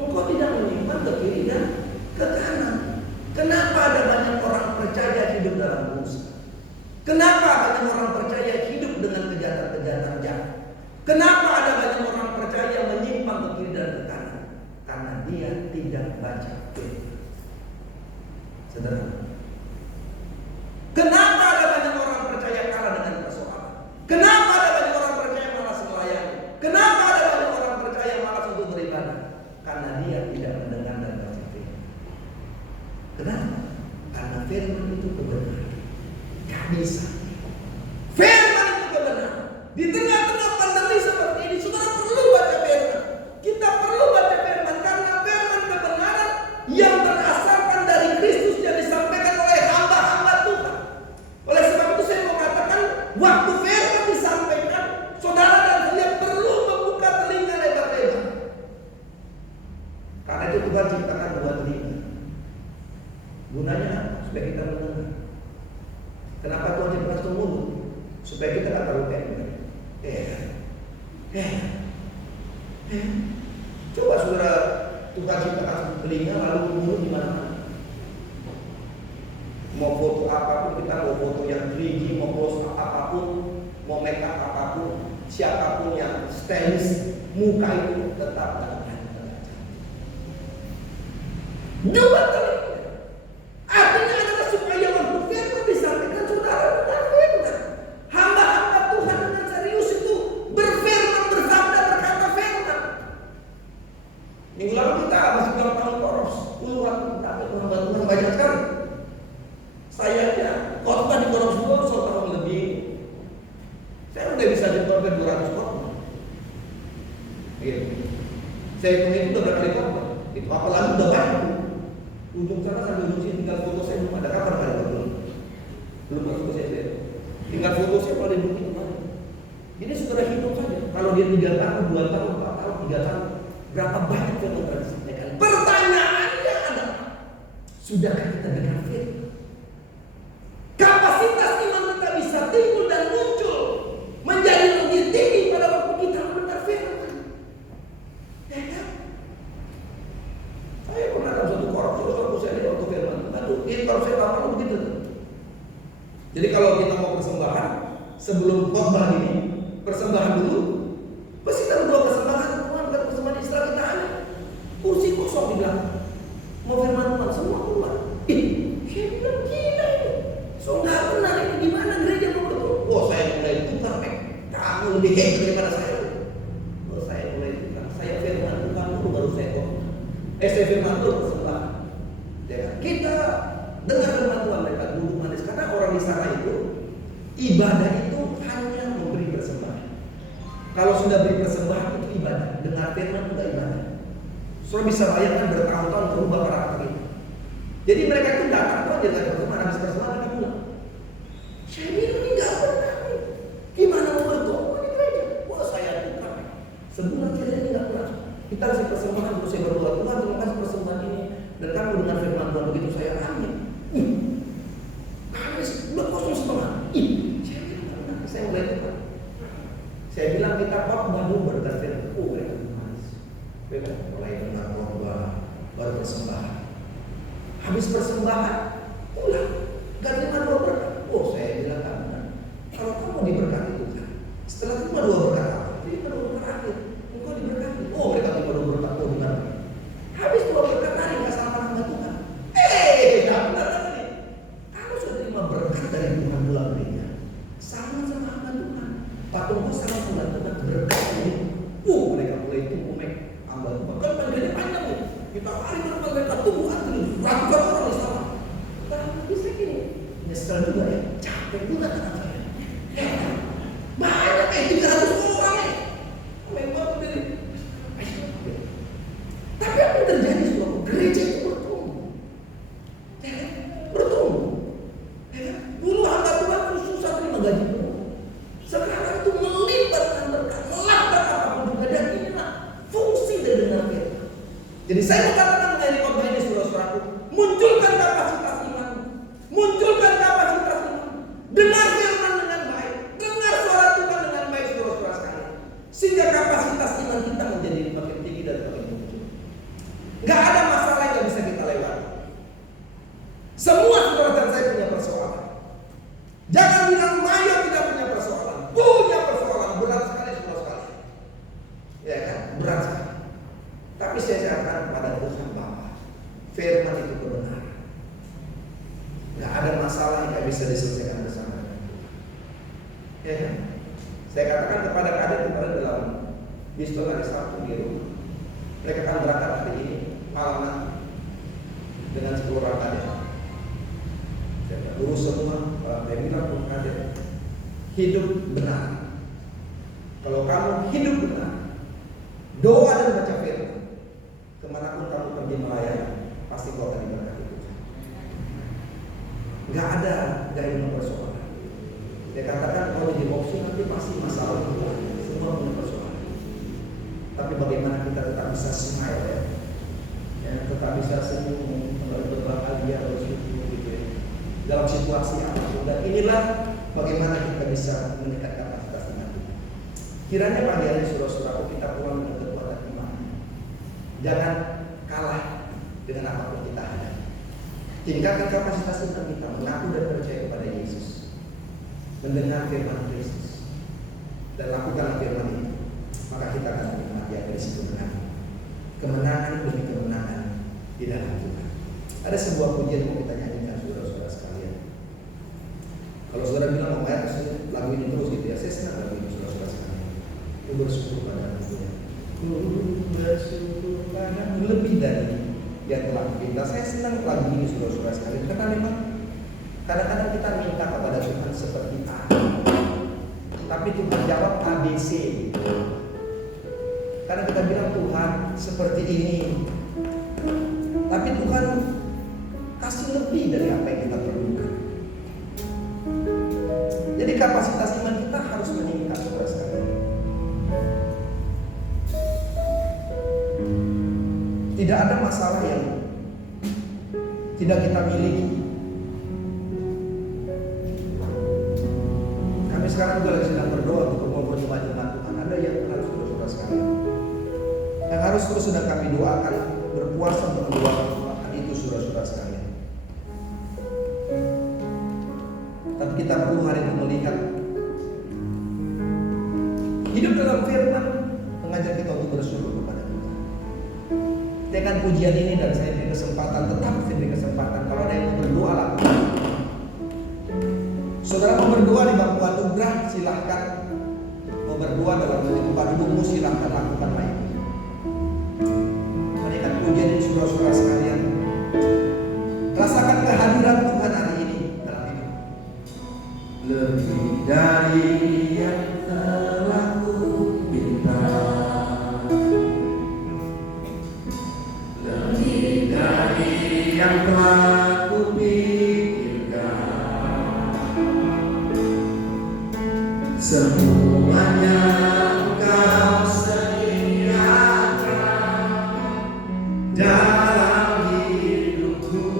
Engkau tidak menyimpang ke kiri dan ke kanan. Kenapa ada banyak orang percaya hidup dalam dosa? Kenapa banyak orang percaya hidup dengan kejahatan-kejahatan jahat? Kenapa ada banyak orang percaya menyimpang ke kiri dan ke kanan? Karena dia tidak baca firman. Sederhana. Kenapa ada banyak orang percaya kalah dengan persoalan? Kenapa ada banyak orang percaya malas melayani? Kenapa ada banyak orang percaya malas untuk beribadah? Karena dia tidak mendengar dan baca firman. Kenapa? Karena firman itu kebenaran. Gak bisa. Firman itu kebenaran. Di tengah-tengah pandemi seperti ini, saudara perlu baca firman. Kita perlu baca firman karena firman kebenaran yang berasalkan dari Kristus yang disampaikan oleh hamba-hamba Tuhan. Oleh sebab itu saya mau katakan, waktu firman disampaikan, saudara dan saya perlu membuka telinga lebar-lebar. Karena itu Tuhan ciptakan dua telinga. Gunanya supaya kita mendengar. Kenapa Tuhan ciptakan satu mulut? Supaya kita tak tahu Coba saudara, Tuhan ciptakan satu telinga lalu mulut di mana? Mau foto apapun, kita mau foto yang 3D, mau close up apapun, mau make up apapun, siapapun yang stylish, muka itu tetap cantik. Dua telinga. Artinya adalah supaya waktu firman disampaikan saudara benar firman. Hamba-hamba Tuhan dengan serius itu berfirman, bersabda, berkata firman. Minggu lalu kita masih ulang tahun Koros, puluhan hamba Tuhan banyak sekali. Saya aja khotbah di Koros 2 1 tahun lebih. Saya udah bisa dikhotbah 200 khotbah. Gitu. Saya hitung itu udah berkali khotbah. Itu apalagi udah banyak. Ujung sana sampai ujung sini tinggal foto saya belum ada kapan kali belum ada foto saya. Tinggal foto saya pada dulu kemarin. Jadi saudara hitung saja. Kalau dia 3 tahun, 2 tahun, 4 tahun, 3 tahun, berapa banyak yang telah disampaikan? Pertanyaannya adalah, sudahkah kita dengar firman? Kapasitas iman kita bisa timbul dan muncul menjadi lebih tinggi pada waktu kita mendengar firman. Ya kan? Saya pernah dalam satu korupsi, waktu saya di waktu firman. Aduh, ini kalau saya tahu begitu. Jadi kalau kita mau persembahan, sebelum khotbah ini, persembahan dulu. Pasti kita berdoa persembahan, Tuhan bukan persembahan Israel kita ada. Kursi kosong di belakang. Mau firman Tuhan semua keluar. Saya bilang gila ini. So nggak benar ini gimana gereja mau berdoa? Oh saya mulai tukar, kamu lebih hebat daripada saya. Oh saya mulai tukar. Saya firman Tuhan dulu baru saya khotbah. Saya firman Tuhan persembahan. Ya, kita dengar firman Tuhan mereka duduk manis karena orang di sana itu ibadah itu hanya memberi persembahan. Kalau sudah beri persembahan itu ibadah, dengar firman itu ibadah. Saudara bisa bayangkan bertahun-tahun berubah karakter itu. Jadi mereka itu datang tuh aja nggak persembahan, habis persembahan mereka pulang. Saya bilang ini nggak benar nih. Gimana mau berdoa di gereja? Wah saya tukar. Sebulan saja ini nggak pernah. Kita kasih persembahan terus saya berdoa Tuhan terima kasih persembahan ini dan kamu dengar firman Tuhan begitu saya amin. Kami udah kosong setengah. Saya bilang benar. Saya mulai tukar. Saya bilang kita khotbah dulu baru dengar firman. Oh mereka manis. Mereka mulai dengar khotbah baru persembahan. Habis persembahan pulang. Gak terima dua berkat. Oh saya bilang kan benar. Kalau kamu diberkati Tuhan, setelah terima dua berkat apa? Jadi dua berkat akhir. Engkau diberkati. Oh mereka terima dua berkat. Oh benar. Habis dua berkat hari nggak sama sama Tuhan. Tidak benar tadi. Kamu sudah terima berkat dari Tuhan bulan gereja. Sama sama Tuhan. Patung kau sama Tuhan berkat ini. Mereka mulai tumbuh hamba Tuhan. Kan panjangnya panjang nih. Kita hari berapa mereka tumbuh terus. Ratusan orang di sana. Tapi bisa gini. Nyesel juga ya. Capek juga kan saya. Banyak 300 orang ya. Memang dari. Tapi apa yang terjadi suatu gereja itu bertumbuh. Ya kan? Bertumbuh. Ya kan? Dulu hamba Tuhan itu susah terima gaji penuh. Sekarang itu melibatkan berkat, melakukan apapun juga dan inilah fungsi dari dengar firman. Jadi saya mengatakan mengenai khotbah ini saudara-saudaraku, munculkan kapasitas iman, munculkan kapasitas iman. Dengar firman dengan baik, dengar suara Tuhan dengan baik saudara-saudara sekalian. Sehingga kapasitas iman kita menjadi makin tinggi dan makin muncul. Gak ada masalah yang bisa kita lewati. Semua saudara dan saya punya persoalan. Jangan bilang Mayo tidak punya persoalan. Punya persoalan berat sekali saudara sekalian. Ya kan? Berat sekali. Tapi saya katakan kepada Tuhan Bapa, firman itu kebenaran. Gak ada masalah yang bisa diselesaikan bersama dengan Tuhan. Ya kan? Saya katakan kepada kader kemarin dalam Biston hari Sabtu di rumah. Mereka akan berangkat hari ini malam dengan 10 orang kader. Saya urus semua, saya bilang pun kader hidup benar. Kalau kamu hidup benar, doa dan baca firman, kemanapun kamu pergi melayani, pasti kau akan diberkati Tuhan. Gak ada gaya persoalan. Saya katakan kalau di opsi nanti pasti masalah Tuhan, semua punya persoalan. Tapi bagaimana kita tetap bisa smile ya, tetap bisa senyum, berbahagia, bersyukur gitu ya. Dalam situasi apapun. Dan inilah bagaimana kita bisa meningkatkan kapasitas iman kita. Kiranya pagi hari saudara-saudaraku kita pulang dengan kekuatan iman. Jangan kalah dengan apapun kita hadapi. Tingkatkan kapasitas iman kita mengaku dan percaya kepada Yesus, mendengar firman Kristus, dan lakukan firman ini, maka kita akan menikmati apa isi kemenangan. Kemenangan demi kemenangan di dalam Tuhan. Ada sebuah pujian yang kita nyanyikan, saudara-saudara sekalian. Kalau saudara bilang, oh ya, lagu ini terus gitu ya, saya senang lagu ini, saudara-saudara sekalian. Aku bersyukur pada Tuhan. Ku bersyukur padamu lebih dari yang telah kita. Saya senang lagu ini, saudara-saudara sekalian, karena memang kadang-kadang kita minta kepada Tuhan seperti A, tapi Tuhan jawab ABC. Karena kita bilang Tuhan seperti ini, tapi Tuhan kasih lebih dari apa yang kita perlukan. Jadi kapasitas iman kita harus meningkat, saudara sekalian. Tidak ada masalah yang tidak kita miliki. Kami sekarang juga lagi sedang berdoa untuk mengumpul jemaat-jemaat Tuhan. Ada yang benar, saudara-saudara sekalian, yang harus terus sedang kami doakan, berpuasa untuk mendoakan itu, saudara-saudara sekalian. Tapi kita perlu hari ini melihat hidup dalam firman mengajar kita untuk bersyukur kepada Tuhan. Dengan pujian ini dan saya beri kesempatan, tetap saya beri kesempatan, kalau ada yang mau berdoa lakukan. Saudara mau berdoa di bangku anugerah, silahkan. Mau berdoa dalam tempat dudukmu, silahkan lakukan lain. Menikah pujian ini, saudara-saudara sekalian. Rasakan kehadiran Tuhan hari ini dalam hidup. Lebih dari yang telah kuminta, lebih dari yang telah kupikirkan, semuanya Engkau sediakan dalam hidupku.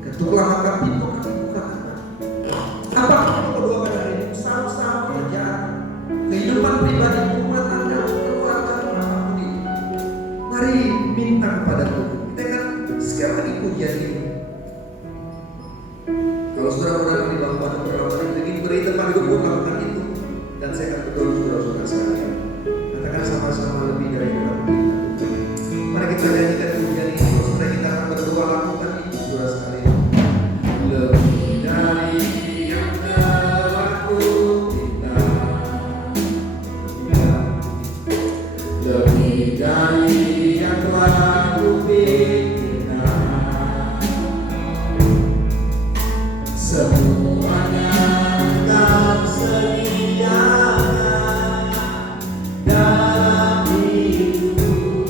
Ketuklah maka pintu akan dibuka. Apakah kamu berdoakan hari ini? Usaha-usaha pekerjaan, kehidupan pribadi, rumah tangga, keluarga, apapun itu. Mari minta kepada Tuhan. Kita akan sekali lagi pujian ini. Kalau saudara berada di bangku anugerah, ingin beri tempat duduk, lakukan itu. Dan saya akan berdoa saudara-saudara sekalian. Katakan sama-sama lebih dari dalam kita. Mari kita nyanyikan pujian ini. Kalau saudara kita akan berdoa, lakukan itu, saudara sekalian. Lebih dari yang telah kuminta, lebih dari yang telah kupikirkan, semuanya Engkau sediakan dalam hidupku.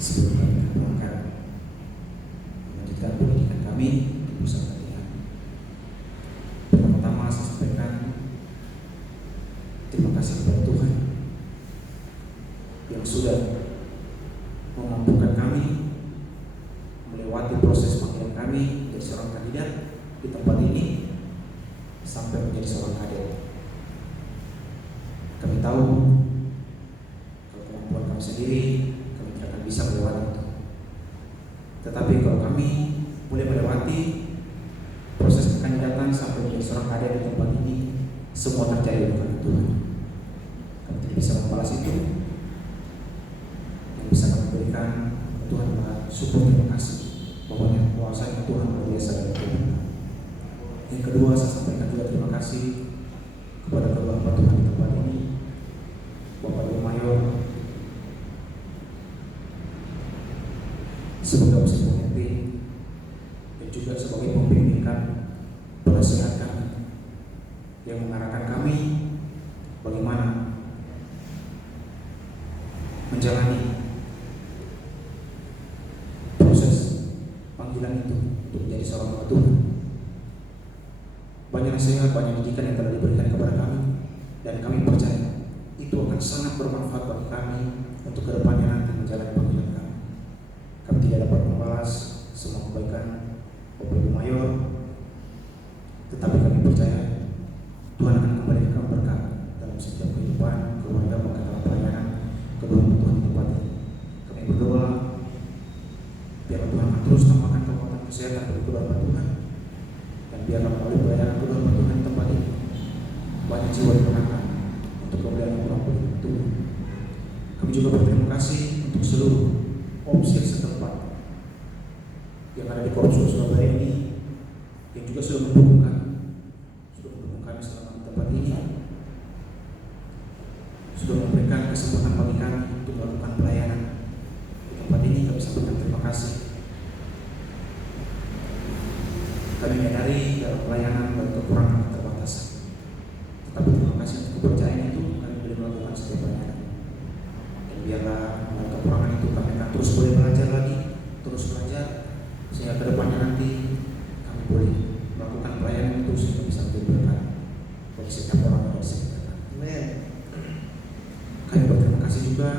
Sebelum kami berangkat memampukan kami melewati proses panggilan kami dari seorang kandidat di tempat ini sampai menjadi seorang kader. Kami tahu kalau kemampuan kami sendiri kami tidak akan bisa melewati itu. Tetapi kalau kami boleh melewati proses kekandidatan sampai menjadi seorang kader di tempat ini, semua terjadi oleh Tuhan. Kami tidak bisa membalas itu. Yang bisa kami berikan Tuhan adalah syukur terima kasih bahwa kuasa Tuhan luar biasa dalam hidup. Yang kedua, saya sampaikan juga terima kasih kepada kedua hamba Tuhan di tempat ini, Bapak Ibu Mayor sebagai usaha pemimpin dan juga sebagai pembimbingkan penasehat kami yang mengarahkan kami bagaimana menjalani proses panggilan itu untuk menjadi seorang hamba Tuhan. Banyak nasihat, banyak didikan yang telah diberikan kepada kami, dan kami percaya itu akan sangat bermanfaat bagi kami untuk kedepannya nanti menjalani panggilan kami. Kami tidak dapat membalas semua kebaikan Bapak Ibu Mayor, tetapi kami percaya Tuhan akan memberikan berkat dalam setiap kehidupan keluarga, bahkan dalam pelayanan kedua Tuhan di tempat ini. Kami berdoa biar Tuhan akan terus tambahkan kekuatan kesehatan bagi kedua Tuhan, dan biarlah melalui pelayanan kedua Tuhan di tempat ini banyak jiwa dimenangkan untuk kemuliaan Allah Tuhan. Kami juga berterima kasih untuk seluruh OPSIR setempat yang ada di Korupsi Surabaya ini, yang juga sudah mendukung kami selama di tempat ini, sudah memberikan kesempatan bagi kami untuk melakukan pelayanan di tempat ini. Kami sampaikan terima kasih. Kami menyadari dalam pelayanan dan kekurangan dan keterbatasan, tetapi terima kasih untuk kepercayaan itu kami boleh melakukan setiap pelayanan. Dan biarlah dengan kekurangan itu kami akan terus boleh belajar lagi, terus belajar, sehingga kedepannya nanti kami boleh melakukan pelayanan itu sehingga bisa menjadi berkat bagi setiap orang yang bersedia. Amen. Kami berterima kasih juga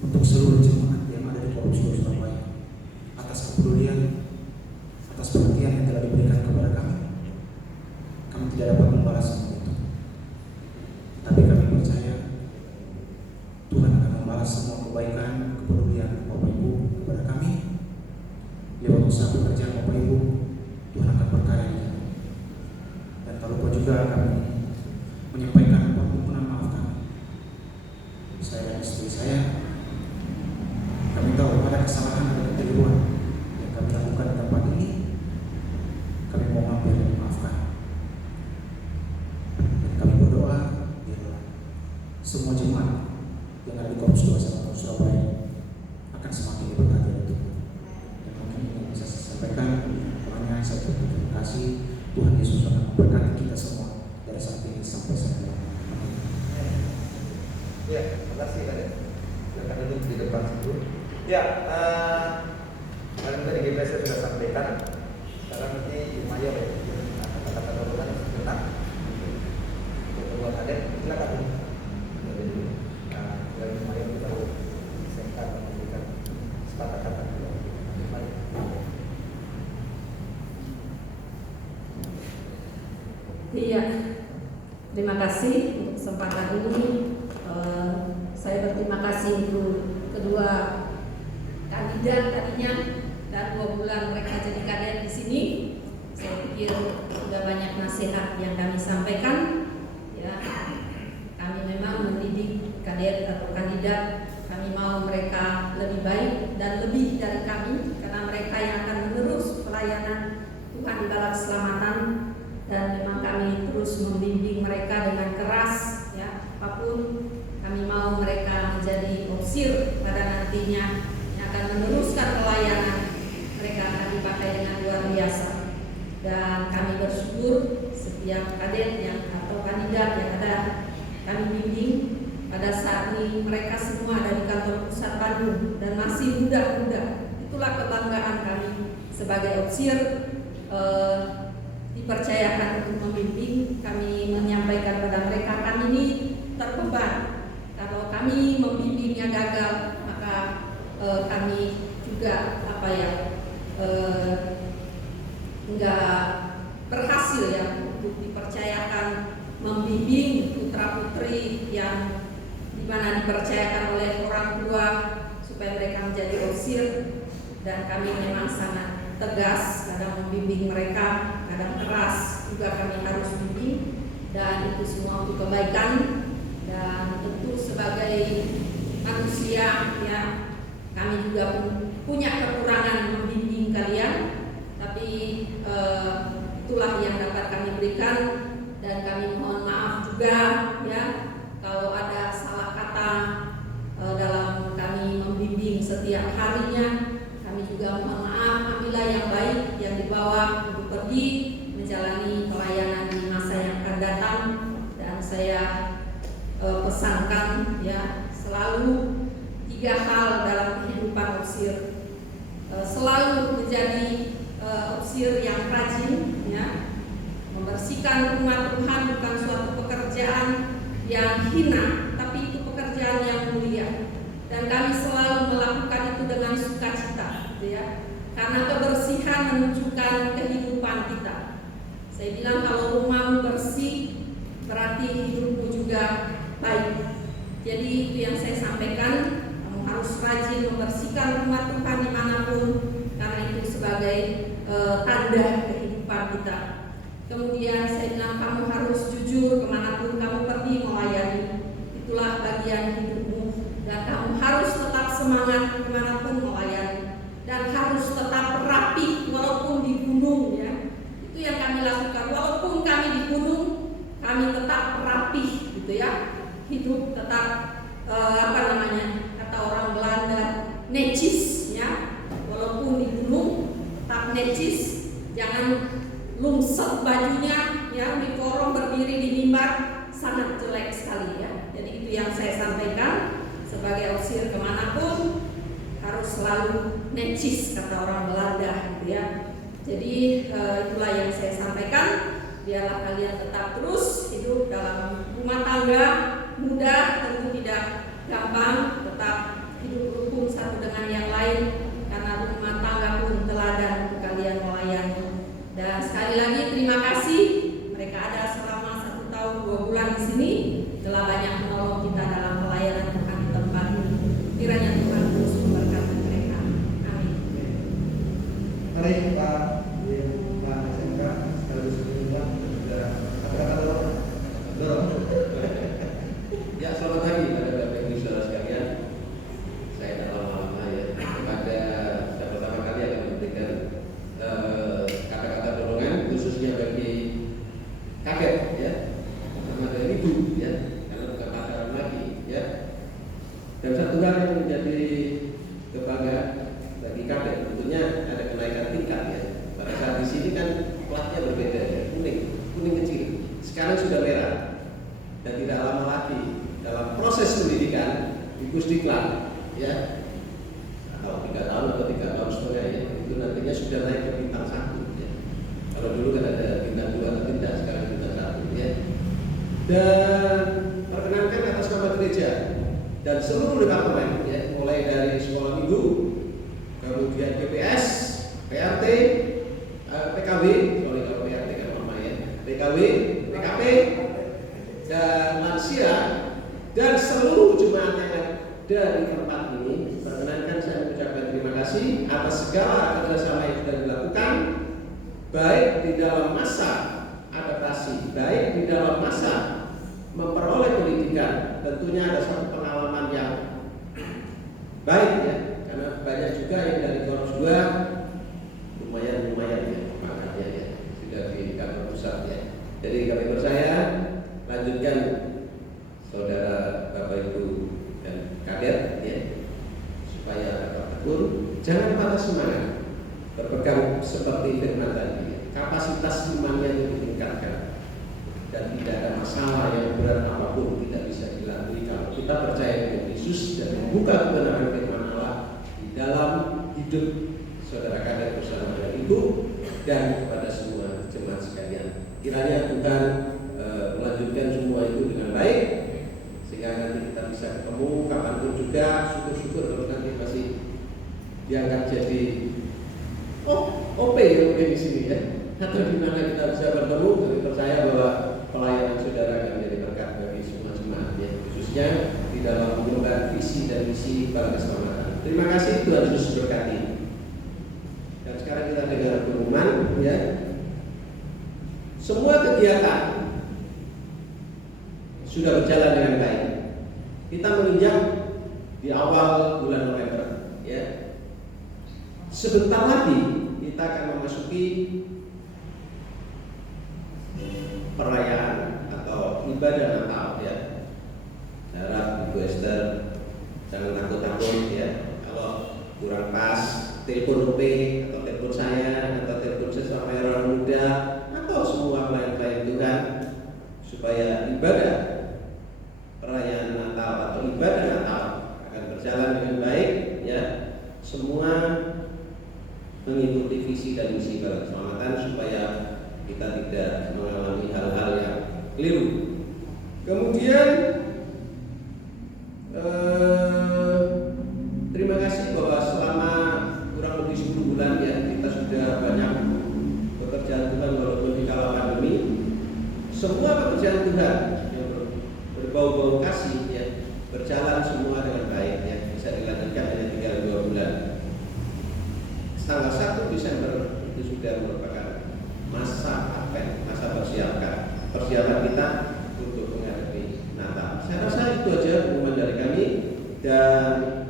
untuk seluruh jemaat yang ada di Korupsi Surabaya atas kepedulian, atas perhatian yang telah diberikan kepada kami. Kami tidak dapat membalas semua itu, tapi kami percaya Tuhan akan membalas semua kebaikan, kepedulian Bapak Ibu kepada kami. Lewat usaha pekerjaan Bapak Ibu, Tuhan akan berkarya di kami. Dan tak lupa juga kami menyampaikan permohonan maaf kami. Saya dan istri saya, kami tahu ada kesalahan dan kekeliruan yang kami lakukan di tempat ini. Kami mohon biar dimaafkan. Dan kami berdoa biarlah semua jemaat yang ada di Korupsi Surabaya akan semakin diberkati oleh Tuhan. Dan mungkin ini yang bisa saya sampaikan. Makanya saya berterima kasih. Tuhan Yesus akan memberkati kita semua dari saat ini sampai saat ini. Ya, terima kasih Kak. Silakan duduk di depan situ. Ya, tadi GPS saya sudah sampaikan. Sekarang nanti Ibu Mayor ya, kata-kata dorongan sebentar. Kedua kader, silakan. Dari Ibu Mayor kita singkat memberikan kata-kata. Iya, terima kasih untuk kesempatan ini. Saya berterima kasih untuk kedua kandidat tadinya, dan 2 bulan mereka jadi kader di sini. Saya pikir sudah banyak nasihat yang kami sampaikan. Ya, kami memang mendidik kader atau kandidat. Kami mau mereka lebih baik dan lebih dari kami, karena mereka yang akan menerus pelayanan Tuhan di dalam keselamatan. Dan memang kami terus membimbing mereka dengan keras, ya, apapun kami mau mereka menjadi OPSIR pada nantinya yang akan meneruskan pelayanan. Mereka akan dipakai dengan luar biasa. Dan kami bersyukur setiap kader yang atau kandidat yang ada kami bimbing pada saat ini, mereka semua ada di kantor pusat Bandung dan masih muda-muda. Itulah kebanggaan kami sebagai OPSIR. Dipercayakan untuk membimbing. Kami menyampaikan pada mereka, kami ini terbeban. Kalau kami membimbingnya gagal, maka kami juga nggak berhasil ya untuk dipercayakan membimbing putra-putri yang dimana dipercayakan oleh orang tua supaya mereka menjadi OSIR, dan kami memang sangat tegas, kadang membimbing mereka, kadang keras juga kami harus bimbing, dan itu semua untuk kebaikan. Dan tentu sebagai manusia ya, kami juga punya kekurangan membimbing kalian, tapi itulah yang dapat kami berikan, dan kami mohon maaf juga ya kalau ada salah kata dalam kami membimbing setiap harinya. Kami juga mohon maaf, ambillah yang baik yang dibawa untuk pergi menjalani pelayanan di masa yang akan datang. Dan saya pesankan ya, selalu 3 hal dalam kehidupan OSIR. Selalu menjadi OSIR yang rajin ya. Membersihkan rumah Tuhan bukan suatu pekerjaan yang hina, tapi itu pekerjaan yang mulia. Dan kami selalu melakukan itu dengan sukacita gitu ya. Karena kebersihan menunjukkan kehidupan kita. Saya bilang kalau rumahmu bersih berarti hidupmu juga baik. Jadi itu yang saya sampaikan, kamu harus rajin membersihkan rumah Tuhan dimanapun, karena itu sebagai tanda kehidupan kita. Kemudian saya bilang kamu harus jujur kemanapun kamu pergi melayani, itulah bagian hidupmu. Dan kamu harus tetap semangat kemanapun melayani, dan harus tetap rapi walaupun di gunung ya. Itu yang kami lakukan, walaupun kami di gunung kami tetap rapi gitu ya. Hidup tetap kata orang Belanda netjes ya, walaupun di gunung tetap netjes, jangan lungset bajunya ya, di forum berdiri di mimbar sangat jelek sekali ya. Jadi itu yang saya sampaikan, sebagai OSIR kemanapun harus selalu netjes kata orang Belanda gitu ya. Jadi itulah yang saya sampaikan, biarlah kalian tetap terus hidup dalam rumah tangga. Mudah, tentu tidak gampang, tetap hidup rukun satu dengan yang lain, karena rumah tangga pun teladan untuk kalian melayani. Dan sekali lagi terima kasih, mereka ada selama 1 tahun 2 bulan di sini, telah banyak menolong kita dalam pelayanan Tuhan di tempat ini. Kiranya Tuhan terus memberkati mereka. Amin. Mari Pak SMK sekaligus penyumbang kata-kata dorong. Ya, selamat pagi pada Bapak Ibu Saudara sekalian. Saya tidak lama-lama ya. Kepada yang pertama kali akan memberikan kata-kata dorongan khususnya bagi kakek ya, sama dari ibu ya, karena bukan pacaran lagi ya. Dan satu hal yang menjadi kebanggaan bagi kakek tentunya ada kenaikan tingkat ya. Pada saat di sini kan platnya berbeda ya, kuning kecil. Sekarang sudah merah, dan tidak lama lagi dalam proses pendidikan di Pusdiklat ya, kalau 3 tahun atau 3 tahun setengah ya, itu nantinya sudah naik ke bintang 1 ya. Kalau dulu kan ada bintang 2 atau tidak, sekarang bintang 1 ya. Dan perkenankan atas nama gereja dan seluruh departemen ya, mulai dari sekolah minggu, kemudian GPS, PRT, PKW, sorry kalau PRT kan mama ya, PKW, PKP, dan lansia, dan seluruh jemaat yang ada di tempat ini. Perkenankan saya mengucapkan terima kasih atas segala kerjasama yang sudah dilakukan, baik di dalam masa adaptasi, baik di dalam masa memperoleh pendidikan. Tentunya ada satu pengalaman yang baik ya, karena banyak juga yang dari Korps 2 lumayan ya pangkatnya ya, sudah di kantor pusat ya. Jadi kami percaya lanjutkan saudara Bapak Ibu dan kader ya, supaya dapat tekun, jangan patah semangat, berpegang seperti firman tadi, kapasitas imannya itu ditingkatkan, dan tidak ada masalah yang berat apapun tidak bisa dilalui kalau kita percaya dengan Yesus dan membuka kebenaran firman Allah di dalam hidup saudara kader bersama dengan Ibu dan kepada semua jemaat sekalian. Kiranya Tuhan melanjutkan semua itu dengan baik, sehingga nanti kita bisa ketemu kapanpun juga. Syukur-syukur kalau nanti masih diangkat jadi OP ya mungkin di sini ya, atau di mana kita bisa bertemu. Kami percaya bahwa pelayanan saudara akan menjadi berkat bagi semua jemaat ya, khususnya di dalam mengemban visi dan misi para keselamatan. Terima kasih, Tuhan Yesus berkati. Dan sekarang kita dengar pengumuman ya. Semua kegiatan sudah berjalan dengan baik. Kita menginjak di awal bulan November ya. Sebentar lagi kita akan memasuki perayaan atau ibadah Natal ya. Harap Ibu Esther jangan takut-takut ya. Kalau kurang pas, telepon OP atau telepon saya atau telepon sesama orang muda atau semua pelayan-pelayan Tuhan supaya ibadah perayaan Natal atau ibadah Natal akan berjalan dengan baik ya. Semua mengikuti visi dan misi para keselamatan supaya kita tidak mengalami hal-hal yang keliru. Kemudian terima kasih bahwa selama kurang lebih 10 bulan ya kita sudah banyak pekerjaan Tuhan walaupun di kala pandemi. Semua pekerjaan Tuhan yang berbau-bau kasih ya berjalan semua dengan baik ya, bisa dilanjutkan hanya tinggal 2 bulan. Tanggal 1 Desember itu sudah merupakan masa Advent, masa persiapan kita untuk menghadapi Natal. Saya rasa itu aja pengumuman dari kami, dan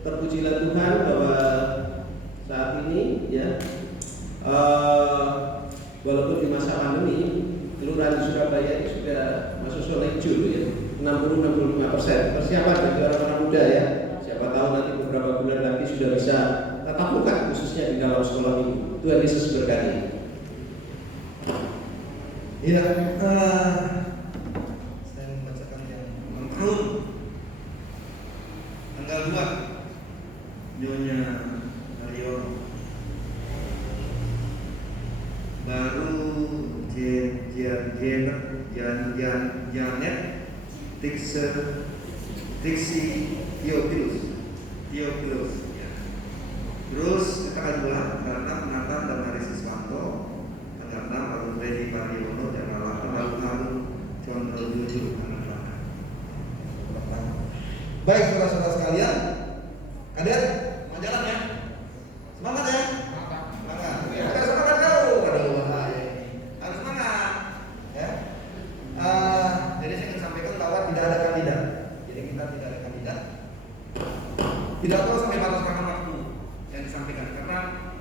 terpujilah Tuhan bahwa saat ini ya walaupun di masa pandemi kelurahan di Surabaya ini sudah masuk zona hijau ya, 60-65%. Persiapan bagi orang-orang muda ya. Siapa tahu nanti beberapa bulan lagi sudah bisa tatap muka khususnya di dalam sekolah minggu. Tuhan Yesus berkati. Ya, saya membacakan yang ulang tahun tanggal 2 Nyonya Haryono, baru Janet Tixi Theophilus ya. Terus tanggal 2 tanggal 6 Nathan dan Hari Siswanto, tanggal 6 Lalu Freddy Pariono, tanggal 8 Lalu Harun Condro Jujur, tanggal 8. Baik saudara-saudara sekalian, kalian mau jalan ya? Semangat ya? Semangat. Ya, ada semangat kau. Aduh, bahaya ini. Harus semangat. Ya. Jadi saya ingin sampaikan bahwa tidak ada kandidat. Jadi kita tidak ada kandidat. Tidak tahu sampai batas waktu yang disampaikan karena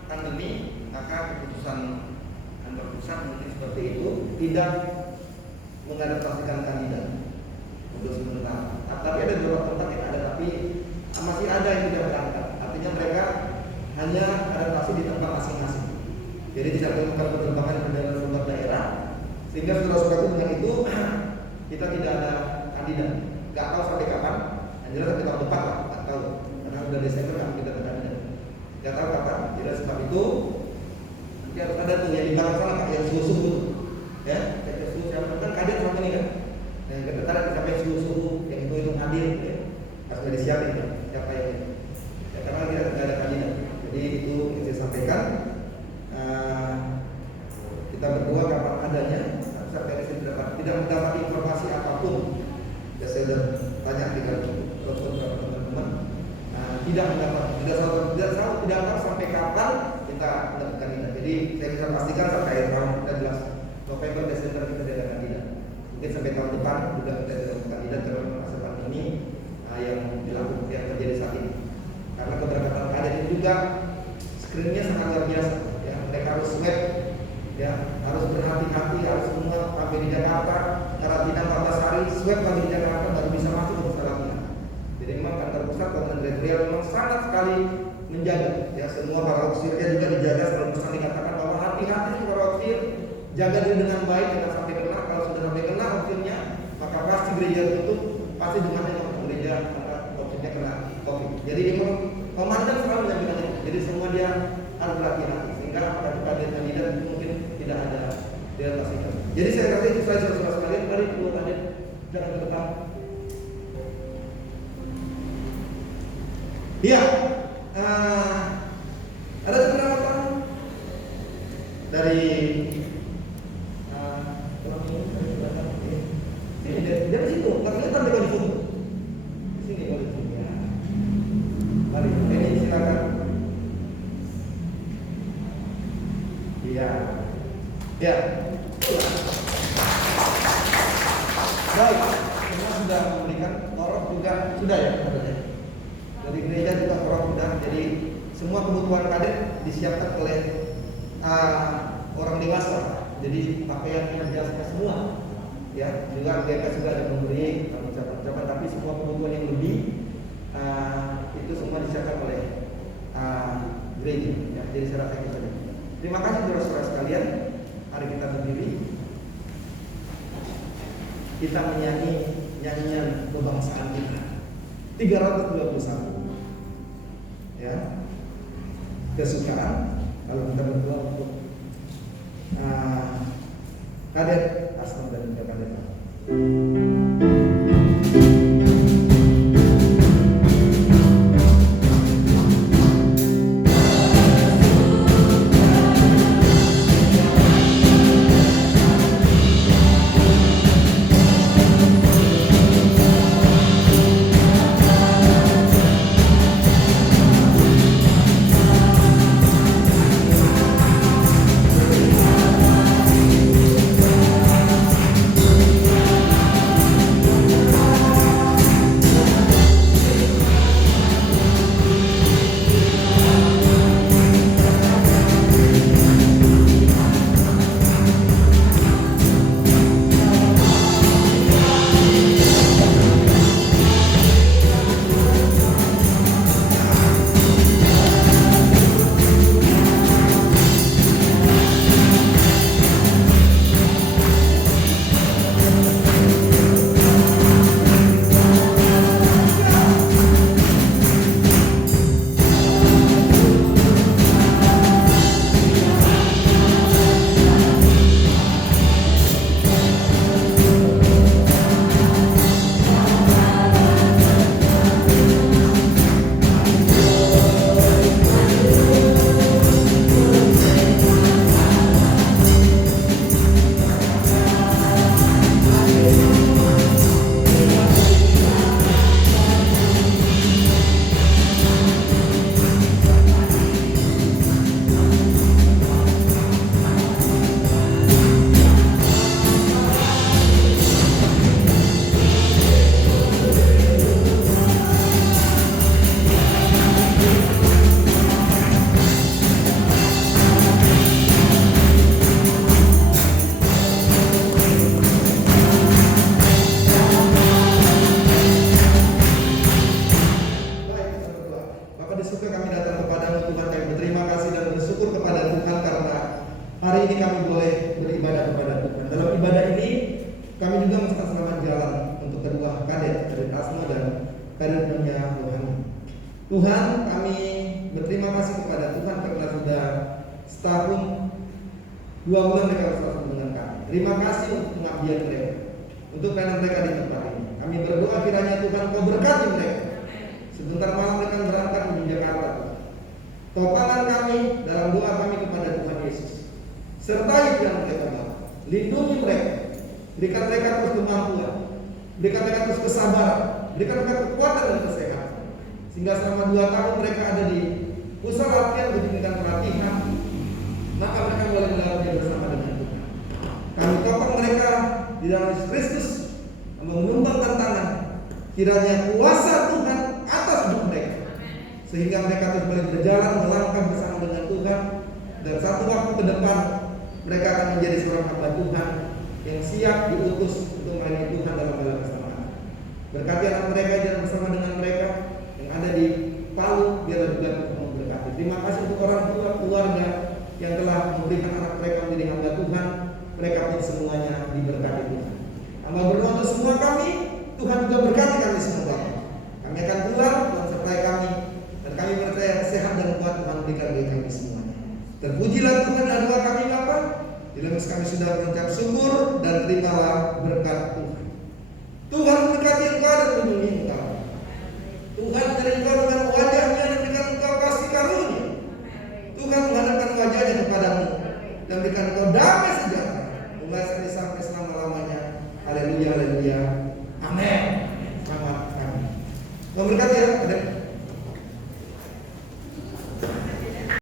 pandemi, maka keputusan kantor pusat mungkin seperti itu tidak mengadaptasikan kandidat untuk sementara. Tapi ada beberapa tempat yang ada, tapi masih ada yang tidak berangkat. Artinya mereka hanya adaptasi di tempat masing-masing. Jadi tidak melakukan penerbangan ke dalam sumber daerah, sehingga saudara-saudara dengan itu kita tidak ada kandidat. Gak tahu sampai kapan. Yang jelas sampai tahun depan lah, gak tahu. Karena sudah Desember kan kita ada kandidat. Gak tahu kapan. Jadi sebab itu nanti harus ada tuh yang di belakang sana Kak, yang suhu-suhu, ya, yang suhu siapa kan kadet sama ini kan. Yang tertarik sampai suhu-suhu yang itu hadir, ya. Harus sudah disiapin ya, siapa yang ini. Ya, karena kita tidak ada kandidat. Jadi itu yang saya sampaikan. Kita berdua kapan adanya, tapi sampai saya tidak mendapat informasi apapun. Ya saya sudah tanya dengan teman-teman, tidak tahu sampai kapan kita mendapatkan kandidat. Jadi saya bisa pastikan sampai tahun 19 November Desember kita tidak ada kandidat. Mungkin sampai tahun depan juga kita tidak ada kandidat karena masa pandemi yang dilakukan yang terjadi saat ini. Karena keberangkatan kandidat itu juga screeningnya sangat luar biasa. Ya, mereka harus swab, ya, harus berhati-hati, harus semua sampai di Jakarta karantina 14 hari, swab lagi di Jakarta baru bisa masuk ke karantina. Jadi memang kantor pusat Kementerian Riau memang sangat sekali menjaga, ya, semua para oksirnya juga dijaga. Selalu pesan dikatakan bahwa hati-hati para oksir, jaga diri dengan baik, jangan sampai kena. Kalau sudah sampai kena oksirnya, maka pasti gereja tutup, pasti dengan gereja oksirnya kena COVID. Jadi memang komandan selalu menjaga. Jadi semua dia harus berhati-hati sehingga pada kandidat mungkin tidak ada dialokasikan. Jadi saya rasa itu saja saudara sekalian. Mari dulu kandidat jangan ke depan. Iya, Ada beberapa orang dari orang ini dari situ, katanya tampil di foto. Sini kalau di sini. Ya. Mari, ini silakan. Iya. Ya. Baik, semua sudah memberikan Torah juga sudah ya katanya. Dari gereja juga Torah sudah. Jadi semua kebutuhan kadet disiapkan oleh orang dewasa. Jadi pakaian jasnya semua. Ya, juga mereka juga ada memberi ucapan-ucapan, tapi semua kebutuhan yang lebih itu semua disiapkan oleh gereja. Ya, jadi saya rasa itu saja. Terima kasih saudara-saudara sekalian. Mari kita berdiri. Kita menyanyi nyanyian kebangsaan kita 321. Ya, kesukaan kalau kita berdoa untuk kadet Asma dan juga kadet. Tuhan, kami berterima kasih kepada Tuhan karena sudah setahun 2 bulan mereka bersama dengan kami. Terima kasih untuk pengabdian mereka, untuk pelayanan mereka di tempat ini. Kami berdoa kiranya Tuhan Kau berkati mereka. Sebentar malam mereka berangkat menuju Jakarta. Topangan kami dalam doa kami kepada Tuhan Yesus. Sertai yang mereka mau. Lindungi mereka. Berikan mereka terus kemampuan. Berikan mereka terus kesabaran. Berikan mereka kekuatan dan kesehatan. Sehingga selama 2 tahun mereka ada di pusat latihan pendidikan pelatihan, maka mereka boleh melalui bersama dengan Tuhan. Kami topang mereka di dalam Yesus Kristus, menumpangkan tangan. Kiranya kuasa Tuhan atas hidup mereka, sehingga mereka terus boleh berjalan melangkah bersama dengan Tuhan. Dan satu waktu ke depan mereka akan menjadi seorang hamba Tuhan yang siap diutus untuk melayani Tuhan dalam dalam kesamaan. Berkati anak mereka dan bersama dengan mereka yang ada di Palu, biar juga memberkati. Terima kasih untuk orang tua, keluarga yang telah memberikan anak mereka menjadi hamba Tuhan. Mereka pun semuanya diberkati Tuhan. Hamba berdoa untuk semua kami, Tuhan juga berkati kami semua. Kami akan pulang, Tuhan sertai kami, dan kami percaya sehat dan kuat Tuhan berikan bagi kami semuanya. Terpujilah Tuhan dan doa kami Bapa. Di dalam kami sudah mengucap syukur dan terimalah berkat Tuhan. Tuhan berkati engkau dan melindungi engkau. Tuhan dari engkau dengan wajahnya dan dengan engkau kasih Terima kasih.